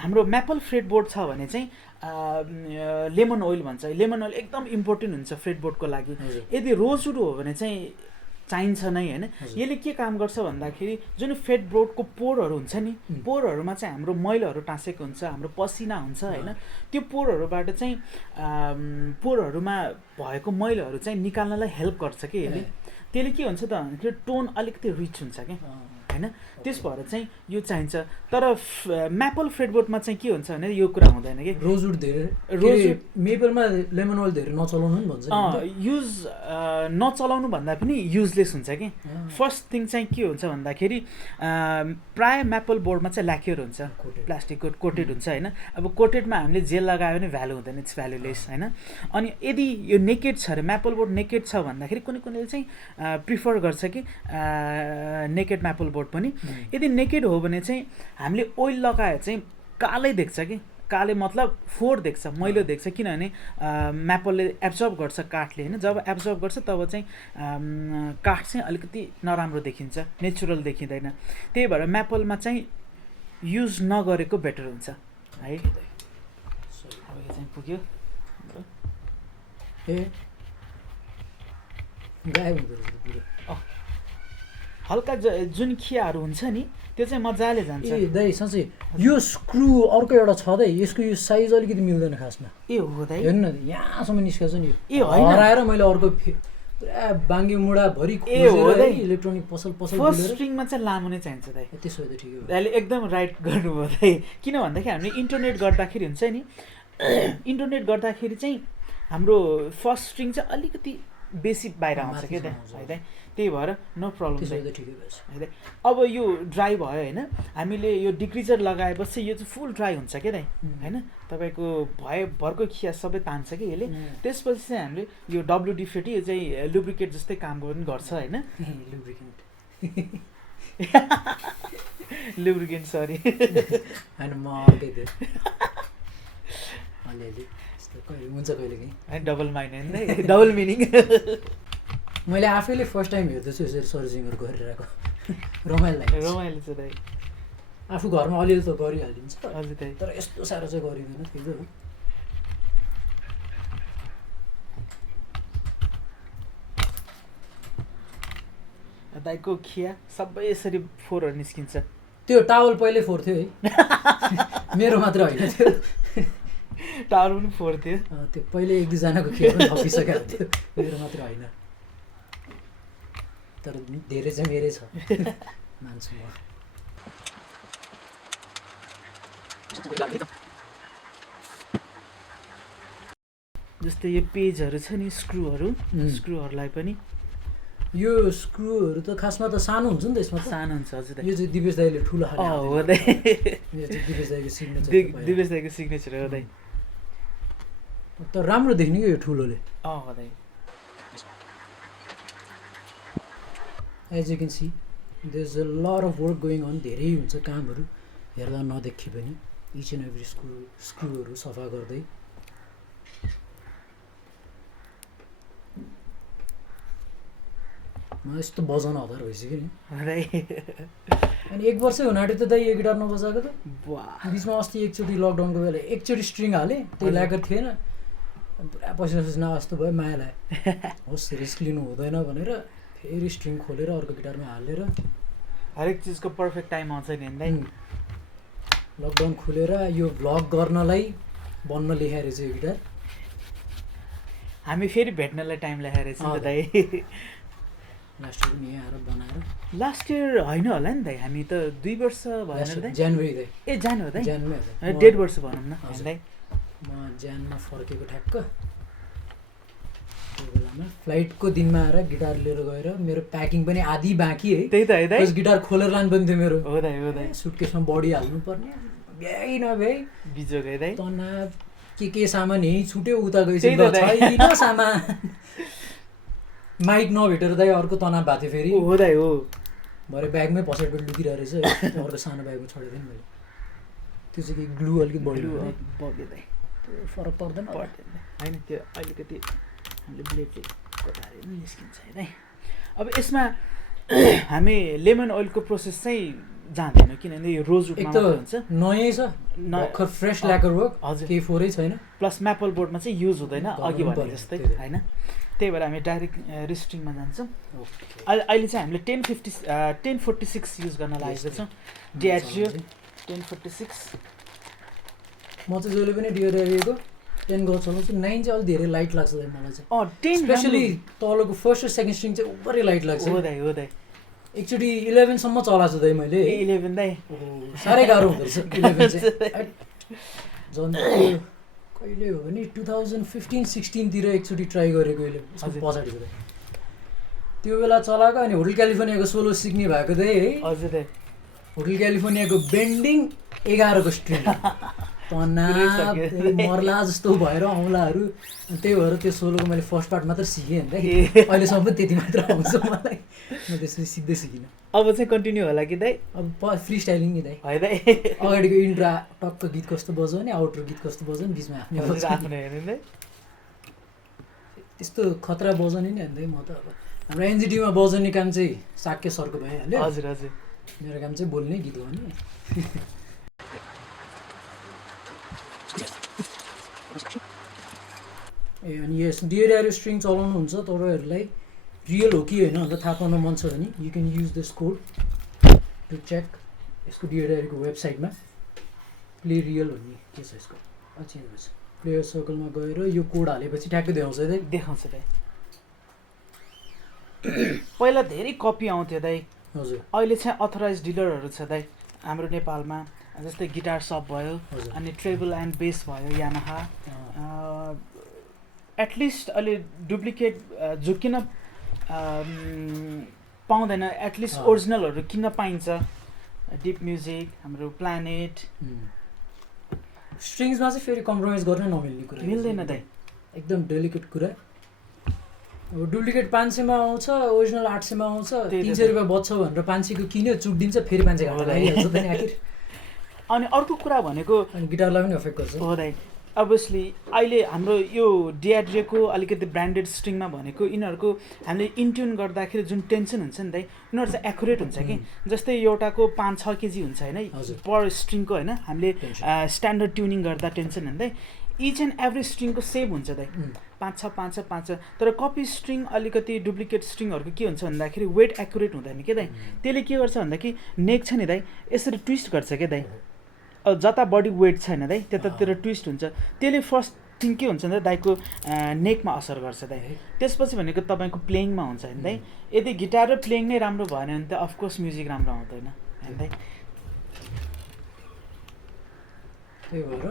हाम्रो म्यापल फ्रेडबोर्ड छ भने चाहिँ लेमन ओइल भन्छ लेमन ओइल एकदम इम्पोर्टेन्ट हुन्छ फ्रेडबोर्डको लागि यदि रोजवुड हो भने चाहिँ चाहिन्छ नै होइन यसले के काम गर्छ भन्दाखेरि जुन फ्रेडबोर्डको पोरहरू हुन्छ नि पोरहरूमा चाहिँ हाम्रो मैलाहरू टाँसेको हुन्छ हाम्रो पसिना हुन्छ होइन त्यो पोरहरूबाट चाहिँ पोरहरूमा भएको मैलाहरू चाहिँ निकाल्नलाई हेल्प गर्छ कि यसले त्यसले के हुन्छ त भन्दाखेरि टोन अलिकति रिच हुन्छ क्या होइन त्यस भएर चाहिँ यो चाहिन्छ तर म्यापल फ्रेडबोर्डमा चाहिँ के हुन्छ भने यो कुरा हुँदैन कि रोजवुड धेरै रोजवुड मेपलमा लेमन ओइल धेरै नचलाउनु नि भन्छ युज नचलाउनु भन्दा पनि युजलेस हुन्छ कि फर्स्ट थिङ चाहिँ के हुन्छ भन्दाखेरि प्राय म्यापल बोर्डमा चाहिँ ल्याक्योर हुन्छ प्लास्टिकको कोटेड हुन्छ होइन अब कोटेडमा हामीले जेल लगायो भने भ्यालु हुँदैन इट्स भ्यालुलेस होइन अनि यदि यो नेकेड छ अरे म्यापल बोर्ड नेकेड छ भन्दाखेरि कुनैले चाहिँ प्रिफर गर्छ कि नेकेड म्यापल बोर्ड पनि यदि नेकेड हो भने चाहिँ हामीले ओइल लगाएर चाहिँ कालै देख्छ कि काले मतलब फोहोर देख्छ मैलो देख्छ किनभने म्यापलले एब्जर्ब गर्छ काठले होइन जब एब्जर्ब गर्छ तब चाहिँ काठ चाहिँ अलिकति नराम्रो देखिन्छ नेचुरल देखिँदैन त्यही भएर म्यापलमा चाहिँ युज नगरेको बेटर हुन्छ है अब यो चाहिँ पुग्यो ए गायब हुँदो रहेछ पुरो हल्का जुन खियाहरू हुन्छ नि त्यो चाहिँ मजाले जान्छ ए दाइ साँच्चै यो स्क्रु अर्को एउटा छ दाइ यसको यो साइज अलिकति मिल्दैन खासमा ए हो दाइ हेर्नु न यहाँसम्म निस्केछ नि ए होइन हराएर मैले अर्को पुरा बाङ्गी मुढा भरि खोजेर इलेक्ट्रोनिक पसल फर्स्ट स्ट्रिङमा चाहिँ लामो नै चाहिन्छ दाइ त्यसो भए त ठिकै हो दाइले एकदम राइट गर्नुभयो दाइ किन भन्दाखेरि हामीले इन्टरनेट गर्दाखेरि हुन्छ नि इन्टरनेट गर्दाखेरि चाहिँ हाम्रो फर्स्ट स्ट्रिङ चाहिँ अलिकति बेसी बाहिर आउँछ क्या दाइ है दाइ त्यही भएर नो प्रब्लम है दाइ अब यो ड्राई भयो होइन हामीले यो डिक्रिजर लगाएपछि यो चाहिँ फुल ड्राई हुन्छ क्या दाइ होइन तपाईँको भरको खिया सबै तान्छ कि यसले त्यसपछि चाहिँ हामीले यो WD-40 यो चाहिँ लुब्रिकेट जस्तै काम पनि गर्छ होइन लुब्रिकेन्ट सरी होइन म अर्कै थिएँ अलिअलि हुन्छ कहिले काहीँ डबल माइन्ड होइन डबल मिनिङ मैले आफैले फर्स्ट टाइम हेर्दैछु यसरी सर्चिङहरू गरिरहेको रमाइलो लाग्छ रमाइलो छ दाइ आफू घरमा अलिअलि त गरिहालिन्छ हजुर दाइ तर यस्तो साह्रो चाहिँ गरिँदैन ठिकै हो दाइको खिया सबै यसरी फोहोरहरू निस्किन्छ त्यो टावल पहिल्यै फोर्थ्यो है मेरो मात्र होइन त्यो टावर पनि फोर्थ्यो। त्यो पहिले 1-2जनाको केही पनि थपिसकेको थियो, मेरो मात्र होइन। तर धेरै चाहिँ मेरै छ मान्छु म। जस्तै यो पेजहरू छ नि स्क्रुहरूलाई पनि यो स्क्रुहरू त खासमा त सानो हुन्छ नि त यसमा त। सानो हुन्छ हजुर। यो चाहिँ दिपेश दाइले ठुलो हो खाले दाइ, यो चाहिँ दिपेश दाइको सिग्नेचर। दिपेश दाइको सिग्नेचर हो दाइ। तर राम्रो देख्ने क्या यो ठुलोले। हो दाइ। As you can see there is a lot of work going on, धेरै हुन्छ कामहरू हेर्दा नदेखि पनि। इच एन्ड एभ्री स्क्रुहरू सफा गर्दै म यस्तो बजाउन हतार भइसक्यो नि। अनि 1 वर्षै हुन आँट्यो त दाइ यो गिटार नबजाएको त। बिचमा अस्ति एकचोटि लकडाउनको बेला एकचोटि स्ट्रिङ हालेँ, त्यो ल्याएको थिएन। पुरा पैसा नआए जस्तो भयो, माया लाग्यो। होस् रिस्क लिनु हुँदैन भनेर फेरि स्ट्रिङ खोलेर अर्को गिटारमा हालेर हरेक चिजको पर्फेक्ट टाइम आउँछ नि दाइ। लकडाउन खुलेर यो भ्लग गर्नलाई बन्न लेखाएर रहेछ यो गिटार। हामी फेरि भेट्नलाई टाइम ल्याएर रहेछ नि त दाइ। लास्ट इयर पनि यहाँ आएर बनाएर लास्ट इयर होइन होला नि दाइ, हामी त 2 वर्ष भएन दाइ। जनवरी दाइ, ए जानु हो दाइ, जनवरी 1.5 वर्ष भनौँ न दाइ। म ज्यानमा फर्केको ठ्याक्क त्यो बेलामा फ्लाइटको दिनमा आएर गिटार लिएर गएर मेरो प्याकिङ पनि आधी बाँकी है। त्यही त है दाइ। गिटार खोलेर लानु पनि थियो मेरो। हो दाइ हो दाइ। सुटकेसमा बडी हाल्नु पर्ने, भ्याइ नभ्याइ बिजोग है दाइ। तनाव के सामान यहीँ छुट्यो, उता गइसक्यो छैन सामान। माइक नभेटेर दाइ अर्को तनाव भएको थियो फेरि। हो दाइ हो। भरे ब्यागमै पछाडिबाट लुकिरहेको रहेछ है, अर्को सानो ब्यागमा छोडेको थिएँ नि मैले। त्यो चाहिँ कि ग्लु अलिकति बढ्यो बग्यो दाइ, फरक पर्दैन होइन त्यो अलिकति हामीले ब्लेडले कोठारे नि निस्किन्छ है दाइ। अब यसमा हामी लेमन ओइलको प्रोसेस चाहिँ जान्दैनौँ किनभने यो रोज एक रुटमा त हुन्छ नयाँ छ, भर्खर फ्रेस ल्याकर वर्क, हजुर केही फोरै छैन। प्लस म्यापल बोर्डमा चाहिँ युज हुँदैन अघि भने पर्यो, जस्तै त्यही त। होइन। त्यही भएर हामी डाइरेक्ट रिस्ट्रिङमा जान्छौँ। अहिले चाहिँ हामीले 1046 युज गर्न लागेको छौँ। डिआरजिओ 1046। म चाहिँ जहिले पनि डिआरजिओको 10 गर्छ चलाउँछु। 9 चाहिँ अलिक धेरै लाइट लाग्छ मलाई चाहिँ। 10 स्पेसली तलको फर्स्ट र सेकेन्ड स्ट्रिङ चाहिँ ओभरै लाइट लाग्छ। हो दाइ हो दाइ। एकचोटि 11 सम्म चलाएको छु दाइ मैले। 11 दाइ साह्रै गाह्रो हुँदो रहेछ 11 चाहिँ। झन् त्यो कहिले हो भने 2015-16 तिर एकचोटि ट्राई गरेको अहिले पछाडिको दाइ। त्यो बेला चलाएको अनि होटल क्यालिफोर्नियाको सोलो सिक्ने भएको दाइ है। हजुर दाइ। होटल क्यालिफोर्नियाको बेन्डिङ 11 को स्ट्रिङ तनाव मर्ला जस्तो भएर औँलाहरू। त्यही भएर त्यो सोलोको मैले फर्स्ट पार्ट मात्र सिकेँ नि त। अहिलेसम्म पनि त्यति मात्र आउँछ मलाई, म त्यसरी सिक्दै सिकिनँ। अब चाहिँ कन्टिन्यू होला कि दाइ? अब फ्री स्टाइलिङ नि दाइ। है दाइ। अगाडिको इन्ट्रो टक्क गीत कस्तो बजाउने, आउटरो गीत कस्तो बजाउने, बिचमा आफ्नै हेर्ने दाइ। त्यस्तो खतरा बजाउने नि हान्दै म त। अब हाम्रो एनजिटीमा बजाउने काम चाहिँ साक्य सरको भइहाल्यो। हजुर हजुर। मेरो काम चाहिँ बोल्ने, गीत गाउने। ए अनि यस डिआरआर स्ट्रिङ चलाउनुहुन्छ तपाईँहरूलाई रियल हो कि होइन भनेर थाहा पाउन मन छ भने you can use this code to check. यसको डिआरआरको वेबसाइटमा प्ले रियल भन्ने के छ यसको चेन्ज भएछ। प्लेयर सर्कलमा गएर यो कोड हालेपछि ठ्याक्कै देखाउँछ दाइ। देखाउँछ दाइ। पहिला धेरै कपी आउँथ्यो दाइ। हजुर। अहिले चाहिँ अथराइज डिलरहरू छ दाइ हाम्रो नेपालमा। जस्तै गिटार सप भयो, अनि ट्रेबल एन्ड बेस भयो यामाहा। एटलिस्ट अहिले डुप्लिकेट जो किन पाउँदैन, एटलिस्ट ओरिजिनलहरू किन पाइन्छ। डिप म्युजिक, हाम्रो प्लानेट। स्ट्रिङ्समा चाहिँ फेरि कम्प्रोमाइज गर्न नमिल्ने कुरा मिल्दैन दाइ, एकदम डेलिकेट कुरा। अब डुप्लिकेट 500 मा आउँछ, ओरिजिनल 800 मा आउँछ। 300 रुपियाँ बच्छ भनेर 500 को किन्यो, चुटिदिन्छ, फेरि 500 घाटा लागिहाल्छ त नि आखिर। अनि अर्को कुरा भनेको अनि गिटारलाई पनि अफेक्ट गर्छ। हो दाइ। अभियसली अहिले हाम्रो यो डिआरजिओको अलिकति ब्रान्डेड स्ट्रिङमा भनेको यिनीहरूको हामीले इन्ट्युन गर्दाखेरि जुन टेन्सन हुन्छ नि दाइ, यिनीहरू चाहिँ एकुरेट हुन्छ कि। जस्तै एउटाको 5-6 केजी हुन्छ होइन पर स्ट्रिङको होइन, हामीले स्ट्यान्डर्ड ट्युनिङ गर्दा टेन्सन होइन दाइ। इच एन्ड एभ्री स्ट्रिङको सेम हुन्छ दाइ, 5-6 तर कपी स्ट्रिङ अलिकति डुप्लिकेट स्ट्रिङहरूको के हुन्छ भन्दाखेरि वेट एकुरेट हुँदैन क्या दाइ। त्यसले के गर्छ भन्दा कि नेक छ नि दाइ यसरी ट्विस्ट गर्छ क्या दाइ। अब जता बडी वेट छैन दाइ त्यतातिर ट्विस्ट हुन्छ, त्यसले फर्स्ट थिङ के हुन्छ भने दाइको नेकमा असर गर्छ दाइ। त्यसपछि भनेको तपाईँको प्लेइङमा हुन्छ होइन दाइ। यदि गिटार र प्लेइङ नै राम्रो भएन भने त अफकोर्स म्युजिक राम्रो आउँदैन होइन दाइ। त्यही भएर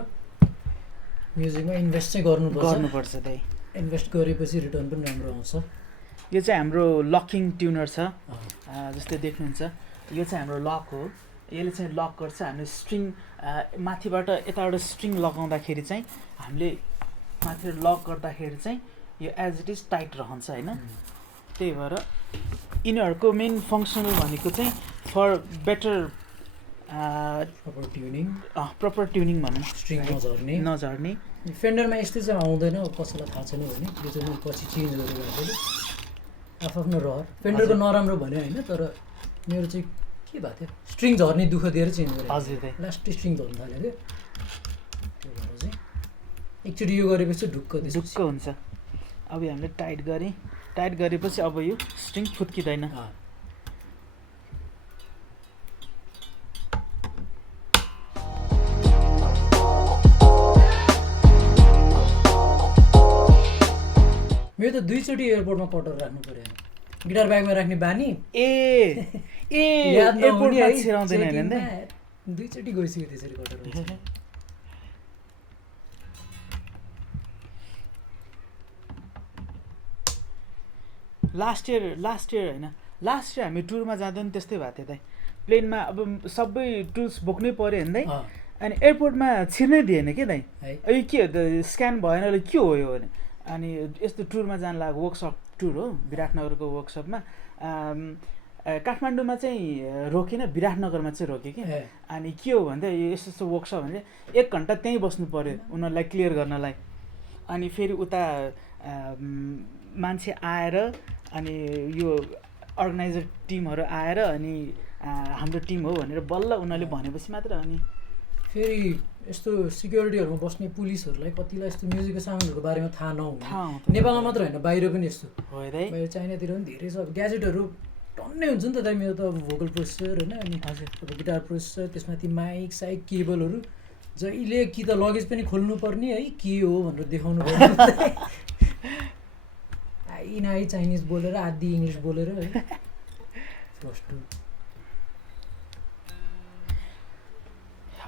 म्युजिकमा इन्भेस्ट चाहिँ गर्नुपर्छ दाइ। इन्भेस्ट गरेपछि रिटर्न पनि राम्रो आउँछ। यो चाहिँ हाम्रो लकिङ ट्युनर छ, जस्तै देख्नुहुन्छ यो चाहिँ हाम्रो लक हो। यसले चाहिँ लक गर्छ। हामीले स्ट्रिङ माथिबाट यताबाट स्ट्रिङ लगाउँदाखेरि चाहिँ हामीले माथि लक गर्दाखेरि चाहिँ यो एज इट इज टाइट रहन्छ होइन। त्यही भएर यिनीहरूको मेन फङ्सनल भनेको चाहिँ फर बेटर प्रपर ट्युनिङ भनौँ, स्ट्रिङ नझर्ने। फेन्डरमा यस्तो चाहिँ आउँदैन, कसैलाई थाहा छैन भने यो चाहिँ म पछि चेन्ज गरेर आफ्नो रहर। फेन्डरको नराम्रो भन्यो होइन, तर मेरो चाहिँ के भएको थियो स्ट्रिङ झर्ने दुःख दिएर चेन्ज गरेँ। हजुर दाइ लास्ट स्ट्रिङ झर्नु थाल्यो क्या, त्यो भएर चाहिँ एकचोटि यो गरेपछि ढुक्क हुन्छ। अब हामीले टाइट गरेपछि अब यो स्ट्रिङ फुत्किँदैन। मेरो त 2 चोटि एयरपोर्टमा कटर राख्नु पर्यो, गिटार ब्यागमा राख्ने बानी। याद नहुने छिराउँदैन हैन। 2 चोटि गइसक्यो त्यसरी कटर। लास्ट इयर होइन, लास्ट इयर हामी टुरमा जाँदा पनि त्यस्तै भएको थियो दाइ। प्लेनमा अब सबै टुल्स बोक्नै पऱ्यो होइन दाइ। अनि एयरपोर्टमा छिर्नै दिएन क्या दाइ। यो के हो त, स्क्यान भएन, के हो यो भने। अनि यस्तो टुरमा जानु लाग्यो, वर्कसप टुर हो विराटनगरको वर्कसपमा। काठमाडौँमा चाहिँ रोकेन, विराटनगरमा चाहिँ रोकेँ कि। अनि के हो भन्दा यो यस्तो वर्कसप भने 1 घन्टा त्यहीँ बस्नु पऱ्यो उनीहरूलाई क्लियर गर्नलाई। अनि फेरि उता मान्छे आएर अनि यो अर्गनाइजर टिमहरू आएर अनि हाम्रो टिम हो भनेर बल्ल उनीहरूले भनेपछि मात्र। अनि फेरि यस्तो सिक्युरिटीहरूमा बस्ने पुलिसहरूलाई कतिलाई यस्तो म्युजिकको सामानहरूको बारेमा थाहा नहुन्छ। नेपालमा मात्र होइन, बाहिर पनि यस्तो हो दाइ। बाहिर चाइनातिर पनि धेरै छ। ग्याजेटहरू टन्नै हुन्छ नि त दाइ। मेरो त अब भोकल प्रोसेसर होइन, अनि अब गिटार प्रोसेसर, त्यसमाथि माइक साइक केबलहरू जहिले कि त लगेज पनि खोल्नु पर्ने है, के हो भनेर देखाउनु पर्ने। आइ चाइनिज बोलेर आदि इङ्ग्लिस बोलेर है फर्स्ट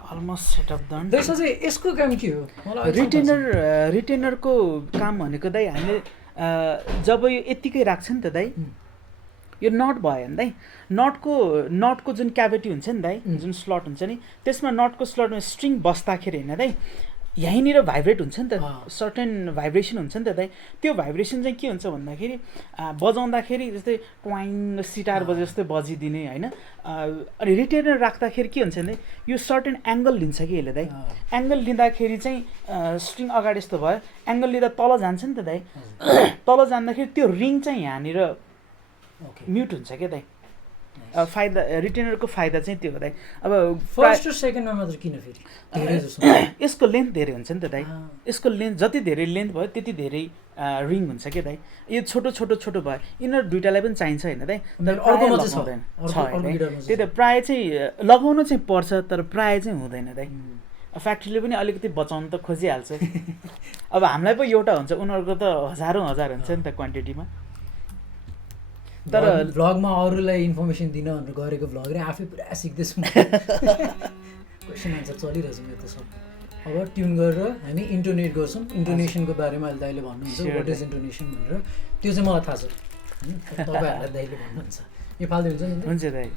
अलमोस्ट सेटअप डन। त्यसो चाहिँ यसको काम के हो? रिटेनरको काम भनेको दाइ हामीले जब यो यत्तिकै राख्छ नि त दाइ, यो नट भयो भने दाइ नटको जुन क्याभिटी हुन्छ नि दाइ, जुन स्लट हुन्छ नि, त्यसमा नटको स्लटमा स्ट्रिङ बस्दाखेरि होइन दाइ यहीँनिर भाइब्रेट हुन्छ नि त, सर्टेन भाइब्रेसन हुन्छ नि त दाइ। त्यो भाइब्रेसन चाहिँ के हुन्छ भन्दाखेरि बजाउँदाखेरि जस्तै ट्वाइङ सिटार बजे जस्तै बजिदिने होइन। अनि रिटेनर राख्दाखेरि के हुन्छ भने यो सर्टेन एङ्गल लिन्छ कि यसले दाइ। एङ्गल लिँदाखेरि चाहिँ स्ट्रिङ अगाडि यस्तो भयो, एङ्गल लिँदा तल जान्छ नि त दाइ। तल जाँदाखेरि त्यो रिङ चाहिँ यहाँनिर म्युट हुन्छ क्या दाइ। फाइदा रिटेनरको फाइदा चाहिँ त्यो हो दाइ। अब फर्स्ट र सेकेन्डमा मात्र किन फेरि धेरै जस्तो यसको लेन्थ धेरै हुन्छ नि त दाइ। यसको लेन्थ जति धेरै लेन्थ भयो त्यति धेरै रिङ हुन्छ क्या दाइ। यो छोटो भयो, यिनीहरू दुइटालाई पनि चाहिन्छ होइन दाइ। त्यही त प्रायः चाहिँ लगाउनु चाहिँ पर्छ, तर प्रायः चाहिँ हुँदैन दाइ। फ्याक्ट्रीले पनि अलिकति बचाउनु त खोजिहाल्छ। अब हामीलाई पो एउटा हुन्छ, उनीहरूको त हजारौँ हजार हुन्छ नि त क्वान्टिटीमा। तर भ्लगमा अरूलाई इन्फर्मेसन दिन भनेर गरेको भ्लगले आफै पुरा सिक्दैछु। क्वेसन आन्सर चलिरहेछ मेरो त सब। अब ट्युन गरेर हामी इन्टोनेट गर्छौँ। इन्टोनेसनको बारेमा अहिले दाइले भन्नुहुन्छ वाट इज इन्टोनेसन भनेर, त्यो चाहिँ मलाई थाहा छ होइन। तपाईँहरूलाई दाइले भन्नुहुन्छ यो फाल्दो हुन्छ नि? हुन्छ दाइ।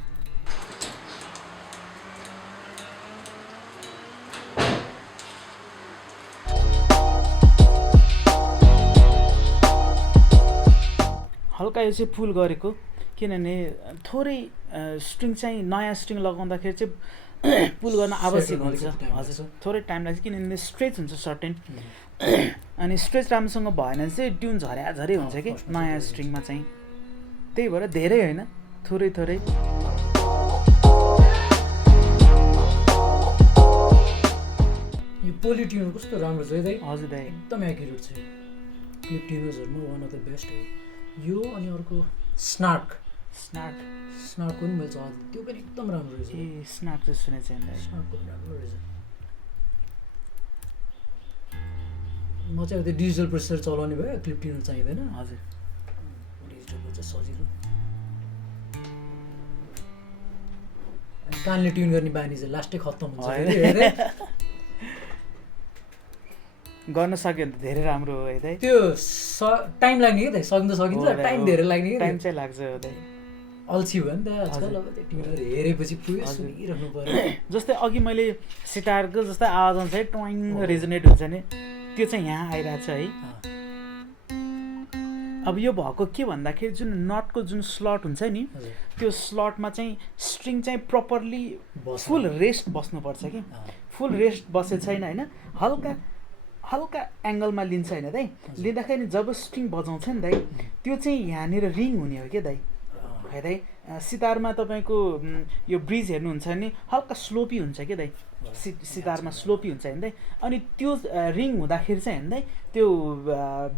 हल्का यो चाहिँ पुल गरेको, किनभने थोरै स्ट्रिङ चाहिँ नयाँ स्ट्रिङ लगाउँदाखेरि चाहिँ पुल गर्न आवश्यक हुन्छ। हजुर थोरै टाइम लाग्छ, किनभने स्ट्रेच हुन्छ सर्टेन। अनि स्ट्रेच राम्रोसँग भएन चाहिँ ट्युन झरे हुन्छ कि नयाँ स्ट्रिङमा चाहिँ। त्यही भएर धेरै होइन, थोरै। यो पोली ट्युन कस्तो राम्रो छ है दाइ। हजुर दाइ एकदम एक्युरेट छ। क्लिप ट्युनर्सहरूमा वान अफ द बेस्ट हो यो। अनि अर्को स्नार्कको पनि मैले चलाएको, त्यो पनि एकदम राम्रो रहेछ। स्नार्क चाहिँ सुनेको छैन। स्नार्कको पनि राम्रो रहेछ। म चाहिँ त्यो डिजिटल प्रोसेसर चलाउने भयो क्लिप ट्युनर चाहिँदैन हजुर डिजिटलको चाहिँ सजिलो कानले ट्युन गर्ने बानी चाहिँ लास्टै खत्तम हुन्छ गर्न सक्यो भने त धेरै राम्रो हो है दाइ त्यो टाइम लाग्ने क्या दाइ सक्नु त सकिन्छ टाइम धेरै लाग्ने क्या टाइम चाहिँ लाग्छ हो दाइ अल्छी भयो नि त आजकल अब त्यो ट्युनर हेरेपछि पुरै सुनिरहनु पर्यो जस्तै अघि मैले सितारको जस्तै आवाज आउँछ है ट्वाइङ रेजोनेट हुन्छ नि त्यो चाहिँ यहाँ आइरहेको छ है अब यो भएको के भन्दाखेरि जुन नटको जुन स्लट हुन्छ नि त्यो स्लटमा चाहिँ स्ट्रिङ चाहिँ प्रपरली फुल रेस्ट बस्नुपर्छ कि फुल रेस्ट बसेको छैन होइन हल्का हल्का एङ्गलमा लिन्छ होइन दाइ लिँदाखेरि जब स्ट्रिङ बजाउँछ नि दाइ त्यो चाहिँ यहाँनिर रिङ हुने हो क्या दाइ है दाइ सितारमा तपाईँको यो ब्रिज हेर्नुहुन्छ भने हल्का स्लोपी हुन्छ क्या दाइ सितारमा स्लोपी हुन्छ होइन दाइ अनि त्यो रिङ हुँदाखेरि चाहिँ होइन दाइ त्यो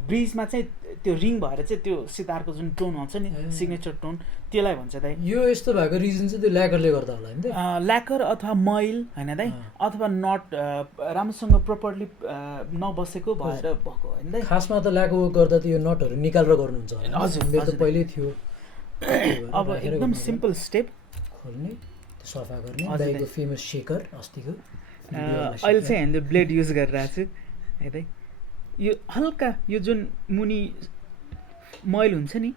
ब्रिजमा चाहिँ त्यो रिङ भएर चाहिँ त्यो सितारको जुन टोन आउँछ नि सिग्नेचर टोन त्यसलाई भन्छ दाइ यो यस्तो भएको रिजन चाहिँ त्यो ल्याकरले गर्दा होला नि त ल्याकर अथवा मैल होइन दाइ अथवा नट राम्रोसँग प्रपरली नबसेको भएर भएको होइन दाइ खासमा त ल्याक गर्दा त यो नटहरू निकालेर गर्नुहुन्छ हजुर मेरो त पहिल्यै थियो अब एकदम सिम्पल स्टेप खोल्ने त्यो सफा गर्ने दाइको फेमस शेकर अस्तिको अहिले चाहिँ हामीले ब्लेड युज गरिरहेको छु है दाइ यो हल्का यो जुन मुनि मैल हुन्छ नि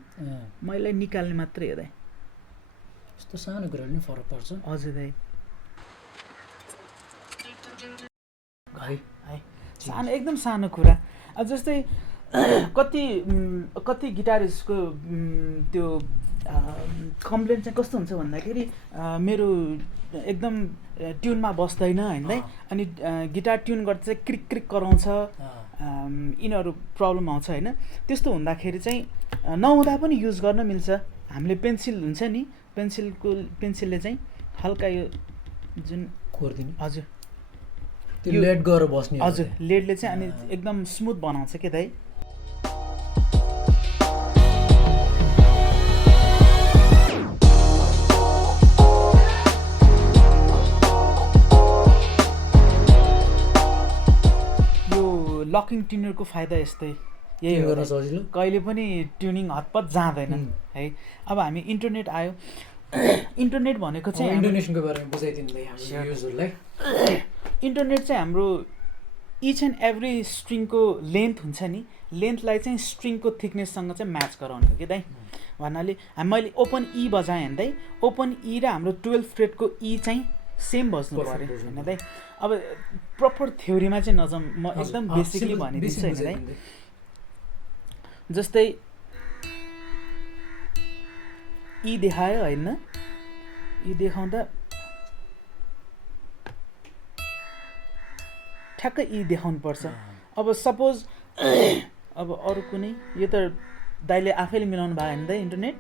मैललाई निकाल्ने मात्रै हो दाइ यस्तो सानो कुराले नि फरक पर्छ हजुर दाइ है सानो एकदम सानो कुरा जस्तै कति गिटारिस्टको त्यो कम्प्लेन चाहिँ कस्तो हुन्छ भन्दाखेरि मेरो एकदम ट्युनमा बस्दैन होइन दाइ अनि गिटार ट्युन गर्दा चाहिँ क्रिक क्रिक कराउँछ यिनीहरू प्रब्लम आउँछ होइन त्यस्तो हुँदाखेरि चाहिँ नहुँदा पनि युज गर्न मिल्छ हामीले पेन्सिल हुन्छ नि पेन्सिलले चाहिँ हल्का यो जुन कोर्दिनु हजुर त्यो लेड गरेर बस्ने हजुर लेडले चाहिँ अनि एकदम स्मुथ बनाउँछ के दाइ लकिङ ट्युनरको फाइदा यस्तै यही हो सजिलो कहिले पनि ट्युनिङ हतपत जाँदैन है अब हामी इन्टरनेट आयो इन्टरनेट भनेको चाहिँ इन्टरनेटको बारेमा बुझाइदिनु भाइ हाम्रो युजरलाई इन्टरनेट चाहिँ हाम्रो इच एन्ड एभ्री स्ट्रिङको लेन्थ हुन्छ नि लेन्थलाई चाहिँ स्ट्रिङको थिकनेससँग चाहिँ म्याच गराउने हो कि दाइ भन्नाले मैले ओपन ई बजाएँ भने दाइ ओपन ई र हाम्रो 12 फ्रेटको ई चाहिँ सेम बज्नु पऱ्यो होइन दाइ अब प्रपर थ्योरीमा चाहिँ नजाउँ म एकदम बेसिकली भनिदिन्छु होइन दाइ जस्तै ई देखायो होइन ई देखाउँदा ठ्याक्कै ई देखाउनु पर्छ अब सपोज अब अरू कुनै यो त दाइले आफैले मिलाउनु भयो होइन दाइ इन्टरनेट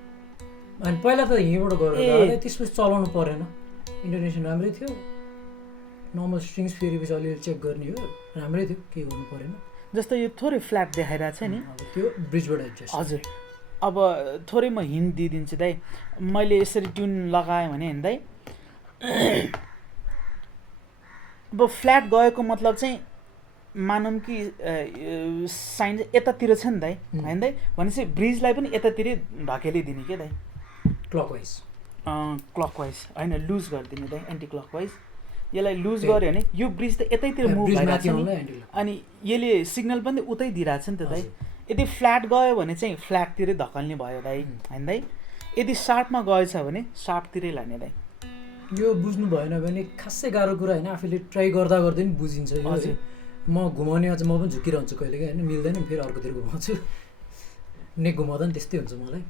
अनि पहिला त यहीँबाट गरेर त्यसपछि चलाउनु परेन इन्टरनेसन राम्रै थियो नर्मल स्ट्रिङ्स फेरि अलिअलि चेक गर्ने हो राम्रै थियो केही गर्नु परेन जस्तो यो थोरै फ्ल्याट देखाइरहेको छ नि त्यो ब्रिजबाट एडजस्ट हजुर अब थोरै म हिन्ट दिइदिन्छु दाइ मैले यसरी ट्युन लगाएँ भने होइन दाइ अब फ्ल्याट गएको मतलब चाहिँ मानौँ कि साइन यतातिर छ नि दाइ होइन दाइ भनेपछि ब्रिजलाई पनि यतातिरै धकेलिदिने क्या दाइ क्लकवाइज होइन लुज गरिदिने दाइ एन्टी क्लकवाइज यसलाई लुज गऱ्यो भने यो ब्रिज त यतैतिर मुभ भइरहेको छ नि अनि यसले सिग्नल पनि उतै दिइरहेको छ नि त दाइ यदि फ्ल्याट गयो भने चाहिँ फ्ल्याटतिरै धकाल्ने भयो दाइ होइन दाइ यदि सार्पमा गएछ भने सार्पतिरै लाने दाइ यो बुझ्नु भएन भने खासै गाह्रो कुरा होइन आफूले ट्राई गर्दा गर्दै नि बुझिन्छ यो म घुमाउने अझ म पनि झुकिरहन्छु कहिले काहीँ होइन मिल्दैन फेरि अर्कोतिर घुमाउँछु नेक घुमाउँदा नि त्यस्तै हुन्छ मलाई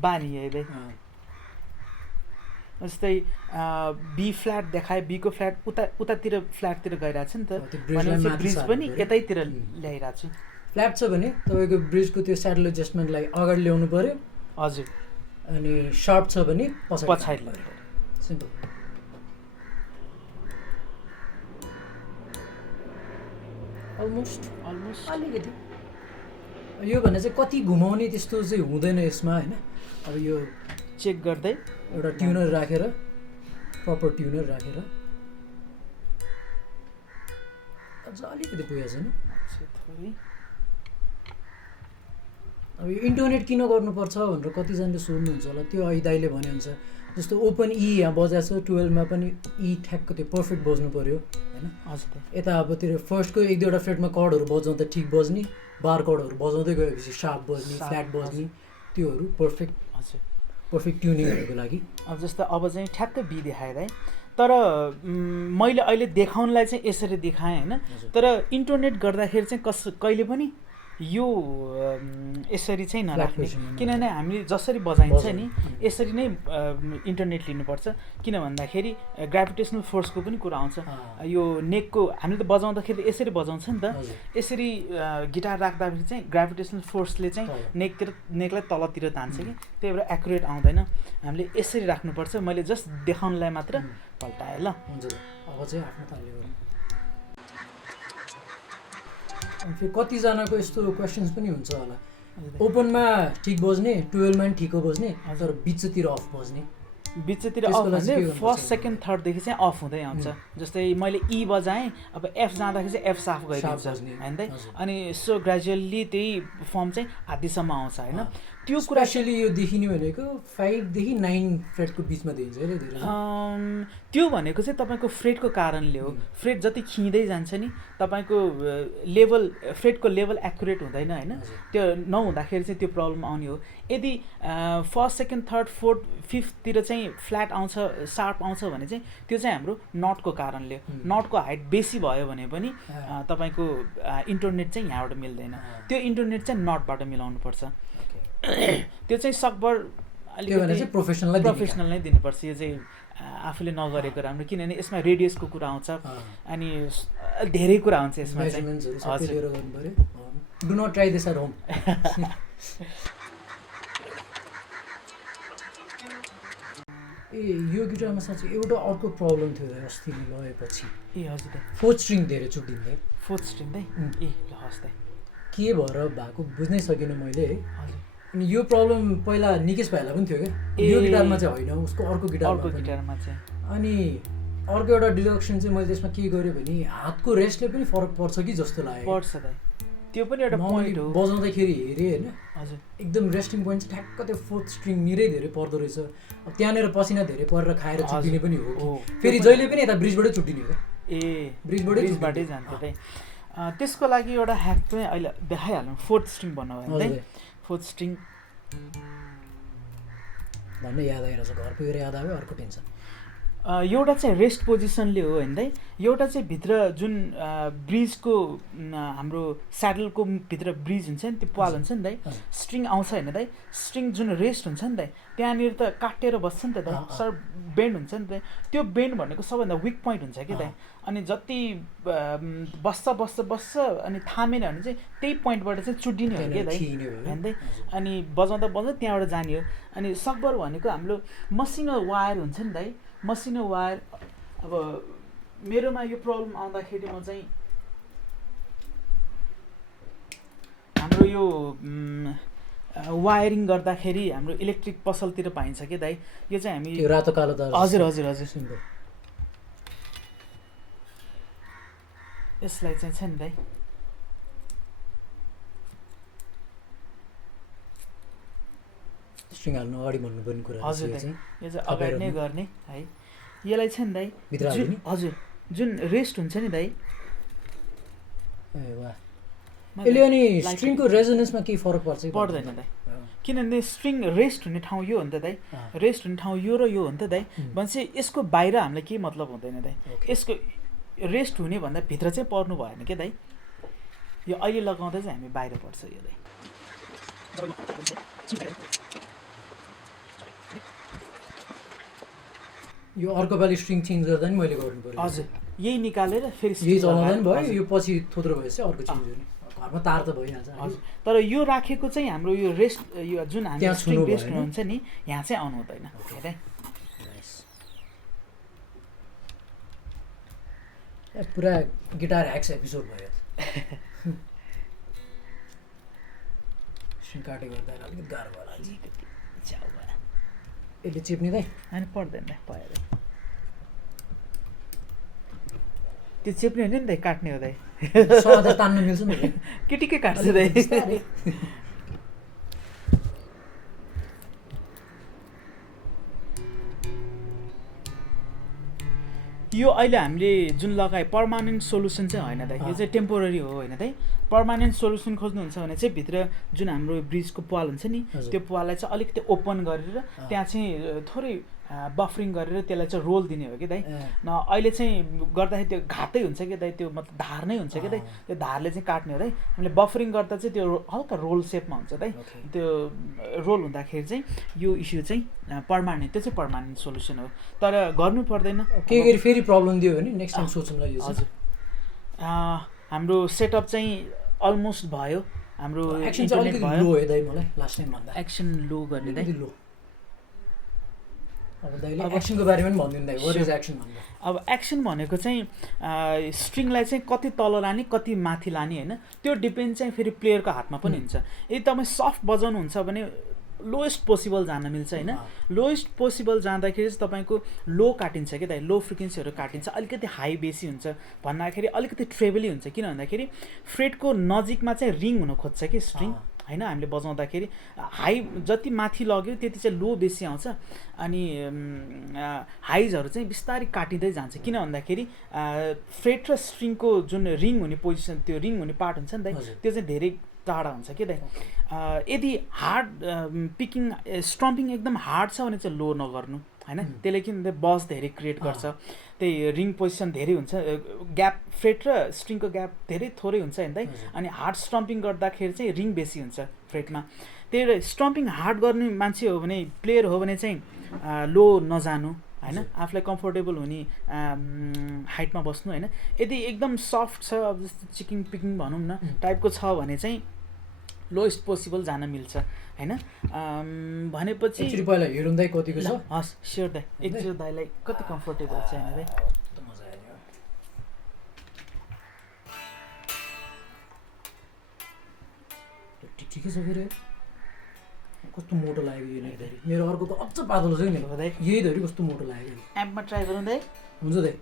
बानी है दाइ जस्तै बी फ्ल्याट देखाए बीको फ्ल्याट उतातिर फ्ल्याटतिर गइरहेको छ नि त ब्रिज पनि यतैतिर ल्याइरहेको छु फ्ल्याट छ भने तपाईँको ब्रिजको त्यो स्याडल एडजस्टमेन्टलाई अगाडि ल्याउनु पऱ्यो हजुर अनि सार्प छ भने पछाडि ल्याउनु सिम्पल अलमोस्ट अलिकति यो भने चाहिँ कति घुमाउने त्यस्तो चाहिँ हुँदैन यसमा होइन अब यो चेक गर्दै एउटा ट्युनर राखेर प्रपर ट्युनर राखेर अझ अलिकति पुगेको छैन। थोरै अब यो इन्टरनेट किन गर्नुपर्छ भनेर कतिजनाले सोध्नुहुन्छ होला। त्यो अहिले दाइले भनेअनुसार जस्तो ओपन ई यहाँ बजाएको छ 12मा पनि ई ठ्याक्क त्यो पर्फेक्ट बज्नु पऱ्यो होइन। हजुर यता अब त्यो फर्स्टको 1-2वटा फ्रेटमा कर्डहरू बजाउँदा ठिक बज्ने, बार कर्डहरू बजाउँदै गएपछि सार्प बज्ने, फ्ल्याट बज्ने, त्योहरू हजुर पर्फेक्ट ट्युनिङहरूको लागि। अब जस्तो अब चाहिँ ठ्याक्कै बी देखाएर है, तर मैले अहिले देखाउनलाई चाहिँ यसरी देखाएँ होइन। तर इन्टरनेट गर्दाखेरि चाहिँ कहिले पनि यो यसरी चाहिँ नराख्ने, किनभने हामीले जसरी बजाइन्छ नि यसरी नै इन्टरनेट लिनुपर्छ। किन भन्दाखेरि ग्राभिटेसनल फोर्सको पनि कुरा आउँछ। यो नेकको हामीले त बजाउँदाखेरि यसरी बजाउँछ नि त, यसरी गिटार राख्दाखेरि चाहिँ ग्राभिटेसनल फोर्सले चाहिँ नेकलाई तलतिर तान्छ कि, त्यही भएर एक्युरेट आउँदैन। हामीले यसरी राख्नुपर्छ। मैले जस्ट देखाउनलाई मात्र पल्टाएँ ल। अब चाहिँ आफ्नो तालले गर्नु। फेरि कतिजनाको यस्तो क्वेसन्स पनि हुन्छ होला, ओपनमा ठिक बज्ने, 12मा पनि ठिक बज्ने, तर बिचतिर अफ बज्ने। बिचतिर अफ भने फर्स्ट सेकेन्ड थर्डदेखि चाहिँ अफ हुँदै आउँछ। जस्तै मैले ई बजाएँ, अब एफ जाँदाखेरि चाहिँ एफ साफ गरिदिन्छ होइन त, अनि सो ग्रेजुअल्ली त्यही फर्म चाहिँ आधीसम्म आउँछ होइन। त्यो कुरा स्पेसली यो देखिने भनेको 5 देखि 9 फ्रेटको बिचमा देखिन्छ है धेरै। त्यो भनेको चाहिँ तपाईँको फ्रेटको कारणले हो। फ्रेट जति खिँदै जान्छ नि तपाईँको लेभल, फ्रेटको लेभल एक्युरेट हुँदैन होइन। त्यो नहुँदाखेरि चाहिँ त्यो प्रब्लम आउने हो। यदि फर्स्ट सेकेन्ड थर्ड फोर्थ फिफ्थतिर चाहिँ फ्ल्याट आउँछ, सार्प आउँछ भने चाहिँ त्यो चाहिँ हाम्रो नटको कारणले। नटको हाइट बेसी भयो भने पनि तपाईँको इन्टरनेट चाहिँ यहाँबाट मिल्दैन। त्यो इन्टरनेट चाहिँ नटबाट मिलाउनुपर्छ। त्यो चाहिँ सकभर अलिकति प्रोफेसनल नै दिनुपर्छ। यो चाहिँ आफूले नगरेको राम्रो, किनभने यसमा रेडियसको कुरा आउँछ अनि धेरै कुरा हुन्छ यसमा चाहिँ। Do not try this at home. यो गिटारमा साँच्चै एउटा अर्को प्रब्लम थियो अस्ति लगाएपछि। हजुर त फोर्थ स्ट्रिङ धेरै चुटिँदै। फोर्थ स्ट्रिङ है ल हस् त के भएर भएको बुझ्नै सकिनँ मैले है। हजुर अनि यो प्रब्लम पहिला निकेश भाइलाई पनि थियो क्या, यो गिटारमा चाहिँ होइन, उसको अर्को गिटारमा चाहिँ। अनि अर्को एउटा डिडक्सन चाहिँ मैले त्यसमा के गरेँ भने हातको रेस्टले पनि फरक पर्छ कि जस्तो लाग्यो। पर्छ त, त्यो पनि एउटा पोइन्ट हो। बजाउँदाखेरि हेरेँ होइन, हजुर एकदम रेस्टिङ पोइन्ट चाहिँ ठ्याक्क त्यो फोर्थ स्ट्रिङ निरै धेरै पर्दो रहेछ। अब त्यहाँनिर पसिना धेरै परेर खाएर चुटिने पनि हो कि, फेरि जहिले पनि यता ब्रिजबाटै चुटिने हो क्या। ब्रिजबाटै जान्छ त्यही। त्यसको लागि एउटा ह्याक चाहिँ अहिले देखाइहालौँ। फोर्थ स्ट्रिङ भन्नु भयो है, फोर्थ स्ट्रिङ भन्नु याद आइरहेछ, घर पुगेर याद आयो अर्को टेन्सन। एउटा चाहिँ रेस्ट पोजिसनले हो होइन दाइ, एउटा चाहिँ भित्र जुन ब्रिजको हाम्रो स्याडलको भित्र ब्रिज हुन्छ नि, त्यो पाल हुन्छ नि दाइ, स्ट्रिङ आउँछ होइन दाइ, स्ट्रिङ जुन रेस्ट हुन्छ नि दाइ त्यहाँनिर त काटेर बस्छ नि त दाइ, सर बेन्ड हुन्छ नि दाइ। त्यो बेन्ड भनेको सबभन्दा विक पोइन्ट हुन्छ कि दाइ। अनि जति बस्छ अनि थामेन भने चाहिँ त्यही पोइन्टबाट चाहिँ चुडिने हो कि दाइ होइन दाइ। अनि बजाउँदा त्यहाँबाट जाने हो। अनि सकभर भनेको हाम्रो मसिनो वायर हुन्छ नि दाइ, मसिनो वायर। अब मेरोमा यो प्रब्लम आउँदाखेरि म चाहिँ हाम्रो यो वायरिङ गर्दाखेरि हाम्रो इलेक्ट्रिक पसलतिर पाइन्छ कि दाइ, यो चाहिँ हामी रातो कालो त हजुर यसलाई चाहिँ छ नि दाइ, स्ट्रिङ हाल्नु अगाडि भन्नुपर्ने कुरा हजुर दाइ, यो चाहिँ अगाडि नै गर्ने है। यसलाई छ नि दाइ हजुर जुन रेस्ट हुन्छ नि दाइ, यसले अनि स्ट्रिङको रेजोनेन्समा केही फरक पर्दैन दाइ। किनभने स्ट्रिङ रेस्ट हुने ठाउँ यो हो नि त दाइ, रेस्ट हुने ठाउँ यो र यो हो नि त दाइ। भनेपछि यसको बाहिर हामीलाई केही मतलब हुँदैन दाइ। यसको रेस्ट हुने भन्दा भित्र चाहिँ पर्नु भएन क्या दाइ। यो अहिले लगाउँदा चाहिँ हामी बाहिर पर्छ यो दाइ। यो अर्को पालि स्ट्रिङ चेन्ज गर्दा नि मैले गर्नु पर्यो। हजुर यही निकालेर फेरि यही चलाउँदा नि भयो, यो पछि थोत्रो भएपछि अर्को चेन्ज गर्ने, घरमा तार त भइहाल्छ। हजुर तर यो राखेको चाहिँ हाम्रो यो रेस्ट, यो जुन हामी स्ट्रिङ रेस्ट हुन्छ नि यहाँ चाहिँ आउनु हुँदैन हेरे। पुरा गिटार ह्याक्स एपिसोड भयो। स्ट्रिङ काटेको गर्दा अलिकति गाह्रो भयो अलिकति च्याउ भयो। यसले चिप्ने दाइ होइन पर्दैन भयो, त्यो चिप्ने हो नि दाइ, काट्ने हो दाइ। सदा तान्न मिल्छ नि केटीकै काट्छ दाइ यो अहिले हामीले जुन लगाए पर्मानेन्ट सोल्युसन चाहिँ होइन दाइ यो चाहिँ टेम्पोररी हो होइन दाइ पर्मानेन्ट सोल्युसन खोज्नुहुन्छ भने चाहिँ भित्र जुन हाम्रो ब्रिजको पाल हुन्छ नि त्यो पाललाई चाहिँ अलिकति ओपन गरेर त्यहाँ चाहिँ थोरै बफरिङ गरेर त्यसलाई चाहिँ रोल दिने हो कि दाइ न अहिले चाहिँ गर्दाखेरि त्यो घातै हुन्छ कि दाइ त्यो मतलब धार नै हुन्छ कि दाइ त्यो धारले चाहिँ काट्ने हो दाइ हामीले बफरिङ गर्दा चाहिँ त्यो हल्का रोल सेपमा हुन्छ दाइ त्यो रोल हुँदाखेरि चाहिँ यो इस्यु चाहिँ पर्मानेन्ट त्यो चाहिँ पर्मानेन्ट सोल्युसन हो तर गर्नु पर्दैन के गरी फेरि प्रब्लम दियो भने नेक्स्ट टाइम सोचौँला यो हजुर हाम्रो सेटअप चाहिँ अलमोस्ट भयो हाम्रो एक्सन चाहिँ अलिकति लो है दाइ मलाई लास्ट टाइम भन्दा एक्सन लो गर्ने दाइ लो अब दाइले एक्सनको बारेमा पनि भनिदिनु दाइ व्हाट इज एक्सन भन्दा अब एक्सन भनेको चाहिँ स्ट्रिङलाई चाहिँ कति तल लाने कति माथि लाने होइन त्यो डिपेन्ड चाहिँ फेरि प्लेयरको हातमा पनि हुन्छ यदि तपाईँ सफ्ट बजाउनुहुन्छ भने लोएस्ट पोसिबल जान मिल्छ होइन लोएस्ट पोसिबल जाँदाखेरि चाहिँ तपाईँको लो काटिन्छ कि दाइ लो फ्रिक्वेन्सीहरू काटिन्छ अलिकति हाई बेसी हुन्छ भन्दाखेरि अलिकति ट्रेबली हुन्छ किन भन्दाखेरि फ्रेटको नजिकमा चाहिँ रिङ हुन खोज्छ कि स्ट्रिङ होइन हामीले बजाउँदाखेरि हाई जति माथि लग्यो त्यति चाहिँ लो बेसी आउँछ अनि हाइजहरू चाहिँ बिस्तारै काटिँदै जान्छ किन भन्दाखेरि फ्रेट र स्ट्रिङको जुन रिङ हुने पोजिसन त्यो रिङ हुने पार्ट हुन्छ नि दाइ त्यो चाहिँ धेरै टाढा हुन्छ कि दाइ यदि हार्ड पिकिङ स्ट्रम्पिङ एकदम हार्ड छ भने चाहिँ लो नगर्नु होइन त्यसले किन बस धेरै क्रिएट गर्छ त्यही रिङ पोजिसन धेरै हुन्छ ग्याप फ्रेट र स्ट्रिङको ग्याप धेरै थोरै हुन्छ होइन दाइ अनि हार्ड स्टम्पिङ गर्दाखेरि चाहिँ रिङ बेसी हुन्छ फ्रेटमा त्यही भएर स्टम्पिङ हार्ड गर्ने मान्छे हो भने प्लेयर हो भने चाहिँ लो नजानु होइन आफूलाई कम्फोर्टेबल हुने हाइटमा बस्नु होइन यदि एकदम सफ्ट छ अब जस्तो चिकिङ पिकिङ भनौँ न टाइपको छ भने चाहिँ लोएस्ट पोसिबल जान मिल्छ होइन भनेपछि पहिला हेरौँ दाइ कतिको छ हस् स्योर दाइ एकचोटि दाइलाई कति कम्फोर्टेबल छ होइन दाइ ठिकै छ फेरि कस्तो मोटो लाग्यो यो लेख्दाखेरि मेरो अर्को त अझ पातलो छ नि दाइ यही धरि कस्तो मोटो लाग्यो एपमा ट्राई गरौँ दाइ हुन्छ दाइ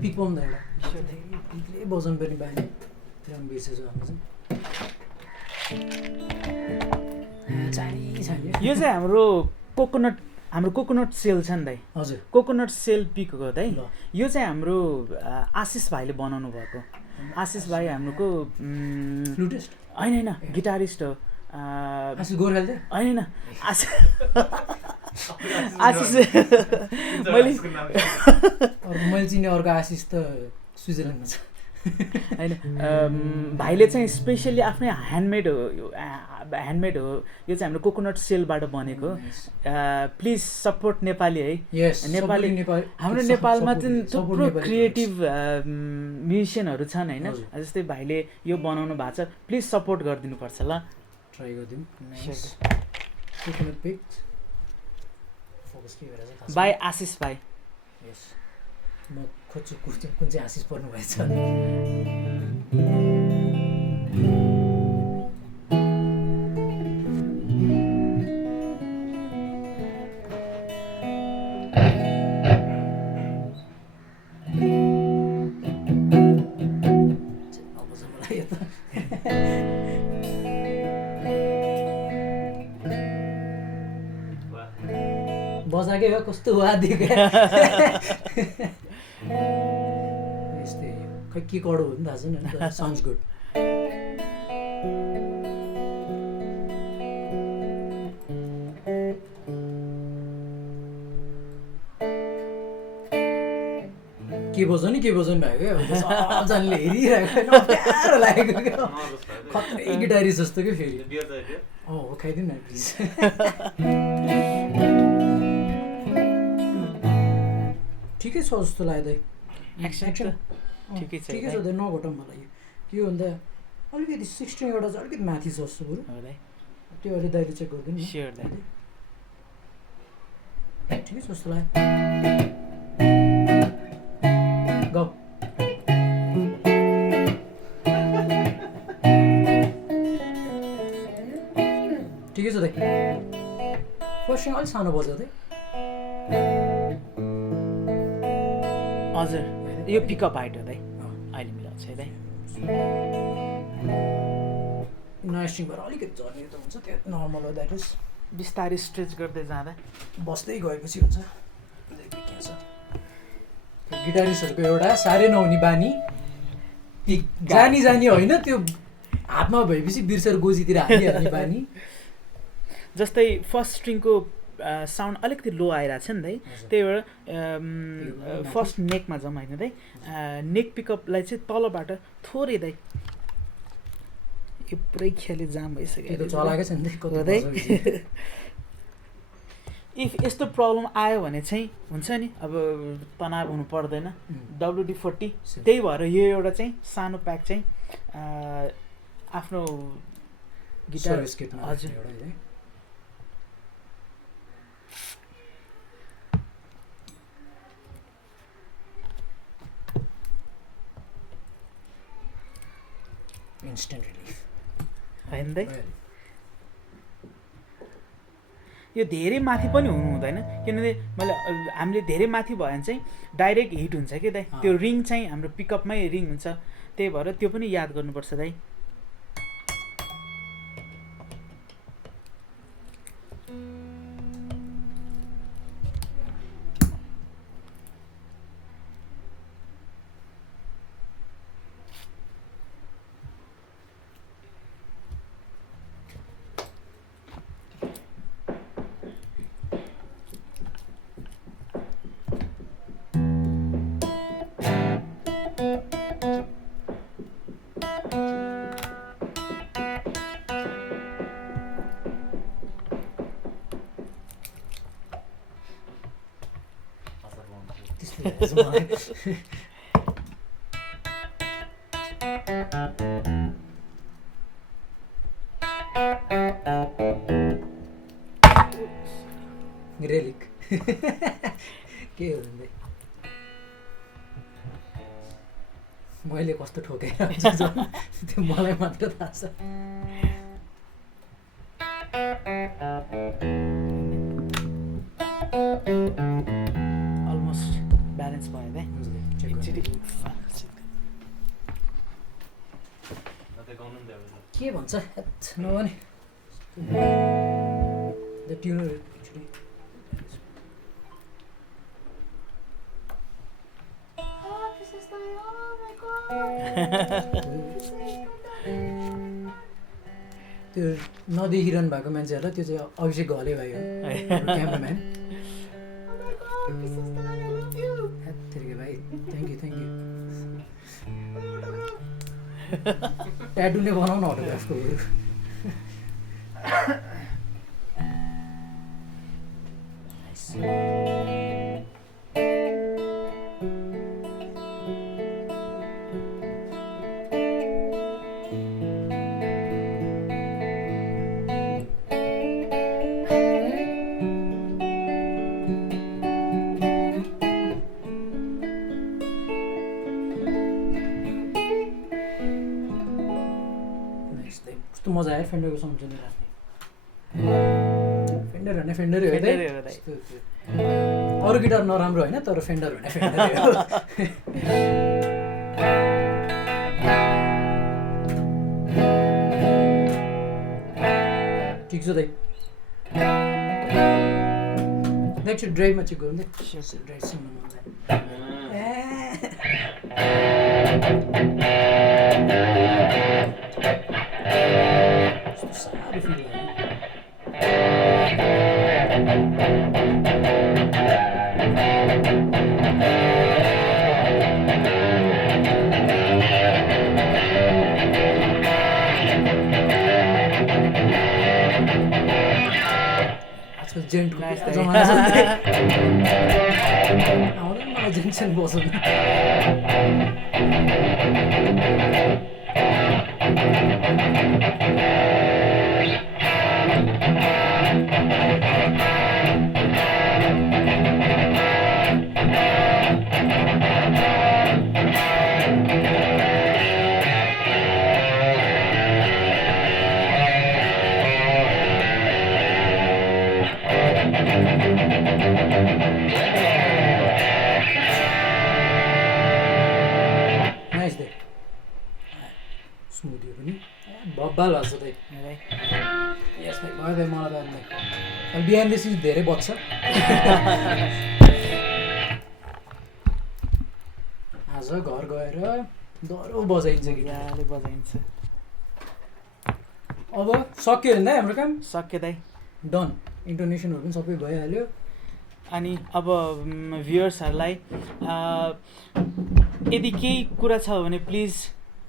पिक पाउँदा एउटा पिकले बजाउनु पर्ने बानी त्यो बिर्सेछु हाम्रो चाहिँ यो चाहिँ हाम्रो कोकोनट सेल छ नि दाइ हजुर कोकोनट सेल पिक हो दाइ यो चाहिँ हाम्रो आशिष भाइले बनाउनु भएको आशिष भाइ हाम्रोको फ्लुटिस्ट होइन गिटारिस्ट हो गोर्खाली होइन आशिष मैले चिने अर्को आशिष त स्विजरल्यान्डमा छ होइन भाइले चाहिँ स्पेसल्ली आफ्नै ह्यान्डमेड हो यो चाहिँ हाम्रो कोकोनट सेलबाट बनेको प्लिज सपोर्ट नेपाली है नेपाली हाम्रो नेपालमा चाहिँ थुप्रो क्रिएटिभ म्युजिसियनहरू छन् होइन जस्तै भाइले यो बनाउनु भएको छ प्लिज सपोर्ट गरिदिनुपर्छ ल ट्राई गरिदिउँ बाई आशिष भाइ म खोज्छु कुन चाहिँ आशिष पर्नु भएछ बजाएकै हो कस्तो वादिएको यस्तै खै के कडो हो नि थाहा छैन साउन्ड्स गुड के बजाउने भएको क्या सबजनाले हेरिरहेको प्यारो लागेको क्या खत्रै गिटारिस्ट जस्तो क्या फेरि खाइदिउँ न प्लिज ठिकै छ जस्तो लाग्यो एक्सन ठिकै छ दाइ नघटाउँ मलाई के हो भन्दा अलिकति 16 एउटा चाहिँ अलिकति माथि छ जस्तो बरु त्यो अहिले दाइले चेक गरिदिनु स्योर दाइ ठिकै छ जस्तो लाग्यो गाउँ ठिकै छ दाइ फर्स्ट स्ट्रिङ अलिक सानो बज्यो दाइ हजुर यो पिकअप हाइट हो दाइ अहिले मिलाउँछ है दाइ नयाँ स्ट्रिङ भएर अलिकति झर्ने त हुन्छ त्यो नर्मल हो द्याट इज बिस्तारै स्ट्रेच गर्दै जाँदा बस्दै गएपछि हुन्छ के छ गिटारिस्टहरूको एउटा साह्रै नहुने बानी जानी जानी होइन त्यो हातमा भएपछि बिर्सेर गोजीतिर हालिहाल्ने बानी जस्तै फर्स्ट स्ट्रिङको साउन्ड अलिकति लो आइरहेको छ नि दाइ त्यही भएर फर्स्ट नेकमा जाउँ होइन दाइ नेक पिकअपलाई चाहिँ तलबाट थोरै दाइ यो पुरै खेले जाम भइसक्यो चलाएकै छ नि दाइ इफ यस्तो प्रब्लम आयो भने चाहिँ हुन्छ नि अब तनाव हुनु पर्दैन WD-40 त्यही भएर यो एउटा चाहिँ सानो प्याक चाहिँ आफ्नो गिटार हजुर इन्स्टेन्ट रिलिफ होइन दाइ यो धेरै माथि पनि हुनु हुँदैन किनभने मैले हामीले धेरै माथि भयो भने चाहिँ डाइरेक्ट हिट हुन्छ कि दाइ त्यो रिङ चाहिँ हाम्रो पिकअपमै रिङ हुन्छ त्यही भएर त्यो पनि याद गर्नुपर्छ दाइ रेलिक के हो मैले कस्तो ठोकेर त्यो मलाई मात्र थाहा छ अलमोस्ट ब्यालेन्स भयो दाइ के भन्छ नभने द ट्युनर त्यो नदेखिरहनु भएको मान्छेहरूलाई त्यो चाहिँ अभिषेक घले भाइ हो क्यामराम्यान भाइ थ्याङ्क यू ट्याटु नै बनाउन अटोग्राफको मजा आयो फेन्डरको सम्झने राख्ने फेन्डर भने फेन्डरै हो अरू गिटार नराम्रो होइन तर फेन्डर भने फेन्डरै हो ठिक छ दाइ नेक्स्ट ड्राइभमा चेक गरौँ दाइ ड्राइभ सुन्नु साह्रो फिल भयो आजकल जेन्टको जमाना छ आउँदैन मलाई जेन्टसन बस्नु हो त्यो पनि बब्बाल भएको छ दाइ है यस भाइ भयो भाइ मलाई त अनि बिहान द सिन्स धेरै बज्छ आज घर गएर दह्रो बजाइन्छ गिटार मजाले बजाइन्छ अब सक्यो भने दाइ हाम्रो काम सक्यो दाइ डन इन्टोनेसनहरू पनि सबै भइहाल्यो अनि अब भ्युअर्सहरूलाई यदि केही कुरा छ भने प्लिज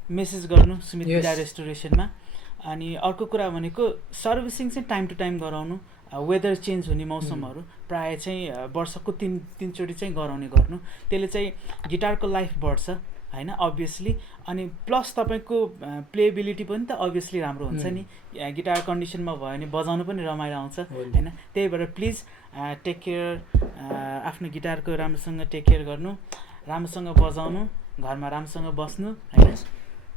मेसेज गर्नु सुमित गिटार रेस्टोरेसनमा अनि अर्को कुरा भनेको सर्भिसिङ चाहिँ टाइम टु टाइम गराउनु वेदर चेन्ज हुने मौसमहरू प्रायः चाहिँ वर्षको तिनचोटि चाहिँ गराउने गर्नु त्यसले चाहिँ गिटारको लाइफ बढ्छ होइन अभियसली अनि प्लस तपाईँको प्लेएबिलिटी पनि त अभियसली राम्रो हुन्छ नि गिटार कन्डिसनमा भयो भने बजाउनु पनि रमाइलो आउँछ होइन त्यही भएर प्लिज टेक केयर आफ्नो गिटारको राम्रोसँग टेक केयर गर्नु राम्रोसँग बजाउनु घरमा राम्रोसँग बस्नु होइन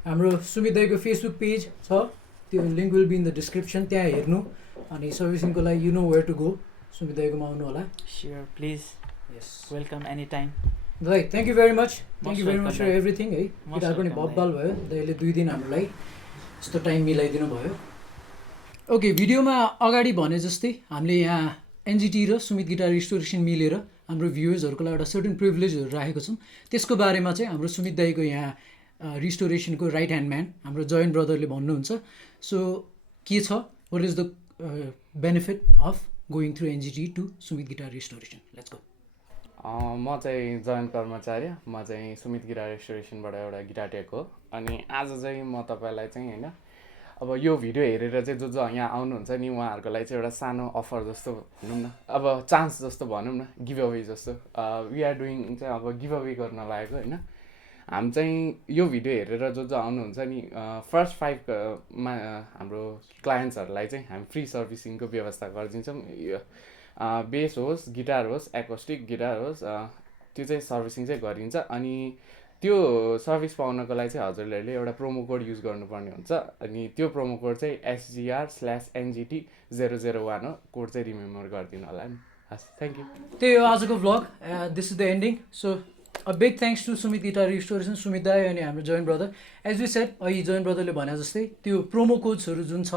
हाम्रो सुमित दाइको फेसबुक पेज छ त्यो link will be in the description त्यहाँ हेर्नु अनि सर्भिसिङको लागि you know where to go Sumit दाइकोमा आउनु होला sure please yes welcome any time दाइ thank you very much for everything है गिटार पनि बब्बाल भयो दाइले 2 दिन हामीलाई यस्तो टाइम मिलाइदिनु भयो ओके भिडियोमा अगाडि भने जस्तै हामीले यहाँ एनजिटी र सुमित गिटार रेस्टोरेसन मिलेर हाम्रो भ्युवर्सहरूको लागि एउटा सर्टेन प्रिभिलेजहरू राखेको छौँ त्यसको बारेमा चाहिँ हाम्रो सुमित दाइको यहाँ रिस्टोरेसनको राइट ह्यान्ड म्यान हाम्रो जयन ब्रदरले भन्नुहुन्छ सो के छ what is the benefit of going through NGT to Sumit guitar restoration let's go म चाहिँ जयन कर्मचार्य म चाहिँ सुमित गिटार रेस्टोरेसनबाट एउटा गिटार टेक हो अनि आज चाहिँ म तपाईँलाई चाहिँ होइन अब यो भिडियो हेरेर चाहिँ जो जो यहाँ आउनुहुन्छ नि उहाँहरूको लागि चाहिँ एउटा सानो अफर जस्तो भनौँ न अब चान्स जस्तो भनौँ न गिभ अवे जस्तो वी आर डुइङ चाहिँ अब गिभ अवे गर्न लागेको होइन हामी चाहिँ यो भिडियो हेरेर जो जो आउनुहुन्छ नि फर्स्ट 5मा हाम्रो क्लायन्ट्सहरूलाई चाहिँ हामी फ्री सर्भिसिङको व्यवस्था गरिदिन्छौँ बेस होस् गिटार होस् एकोस्टिक गिटार होस् त्यो चाहिँ सर्भिसिङ चाहिँ गरिन्छ अनि त्यो सर्भिस पाउनको लागि चाहिँ हजुरहरूले एउटा प्रोमो कोड युज गर्नुपर्ने हुन्छ अनि त्यो प्रोमो कोड चाहिँ SGR/NGT001 हो कोड चाहिँ रिमेम्बर गरिदिनु होला नि हस् थ्याङ्क यू त्यही हो आजको vlog this is the ending so a big thanks to Sumit guitar restoration Sumit दाई अनि हाम्रो Jayan brother as we said अहिले जयन ब्रदरले भने जस्तै त्यो प्रोमो कोड्सहरू जुन छ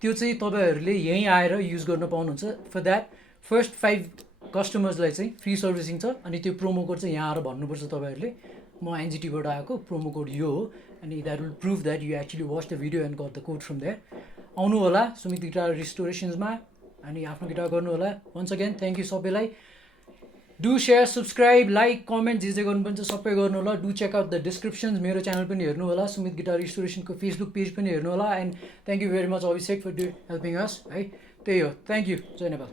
त्यो चाहिँ तपाईँहरूले यहीँ आएर युज गर्न पाउनुहुन्छ फर द्याट फर्स्ट 5 कस्टमर्सलाई चाहिँ फ्री सर्भिसिङ छ अनि त्यो प्रोमो कोड चाहिँ यहाँ आएर भन्नुपर्छ तपाईँहरूले म एनजिटीबाट आएको प्रोमो कोड यो हो अनि that will prove that you actually watch the video and got the code from that आउनु होला सुमित गिटार रेस्टोरेसन्समा अनि आफ्नो गिटार गर्नु होला वन्स अगेन थ्याङ्क यू सबैलाई do share subscribe like comment जे जे गर्नुपर्छ सबै गर्नु होला do check out the descriptions मेरो च्यानल पनि हेर्नु होला सुमित गिटार रेस्टोरेसनको फेसबुक पेज पनि हेर्नु होला and thank you very much Abhishek for helping us है त्यही हो थ्याङ्क यू जय नेपाल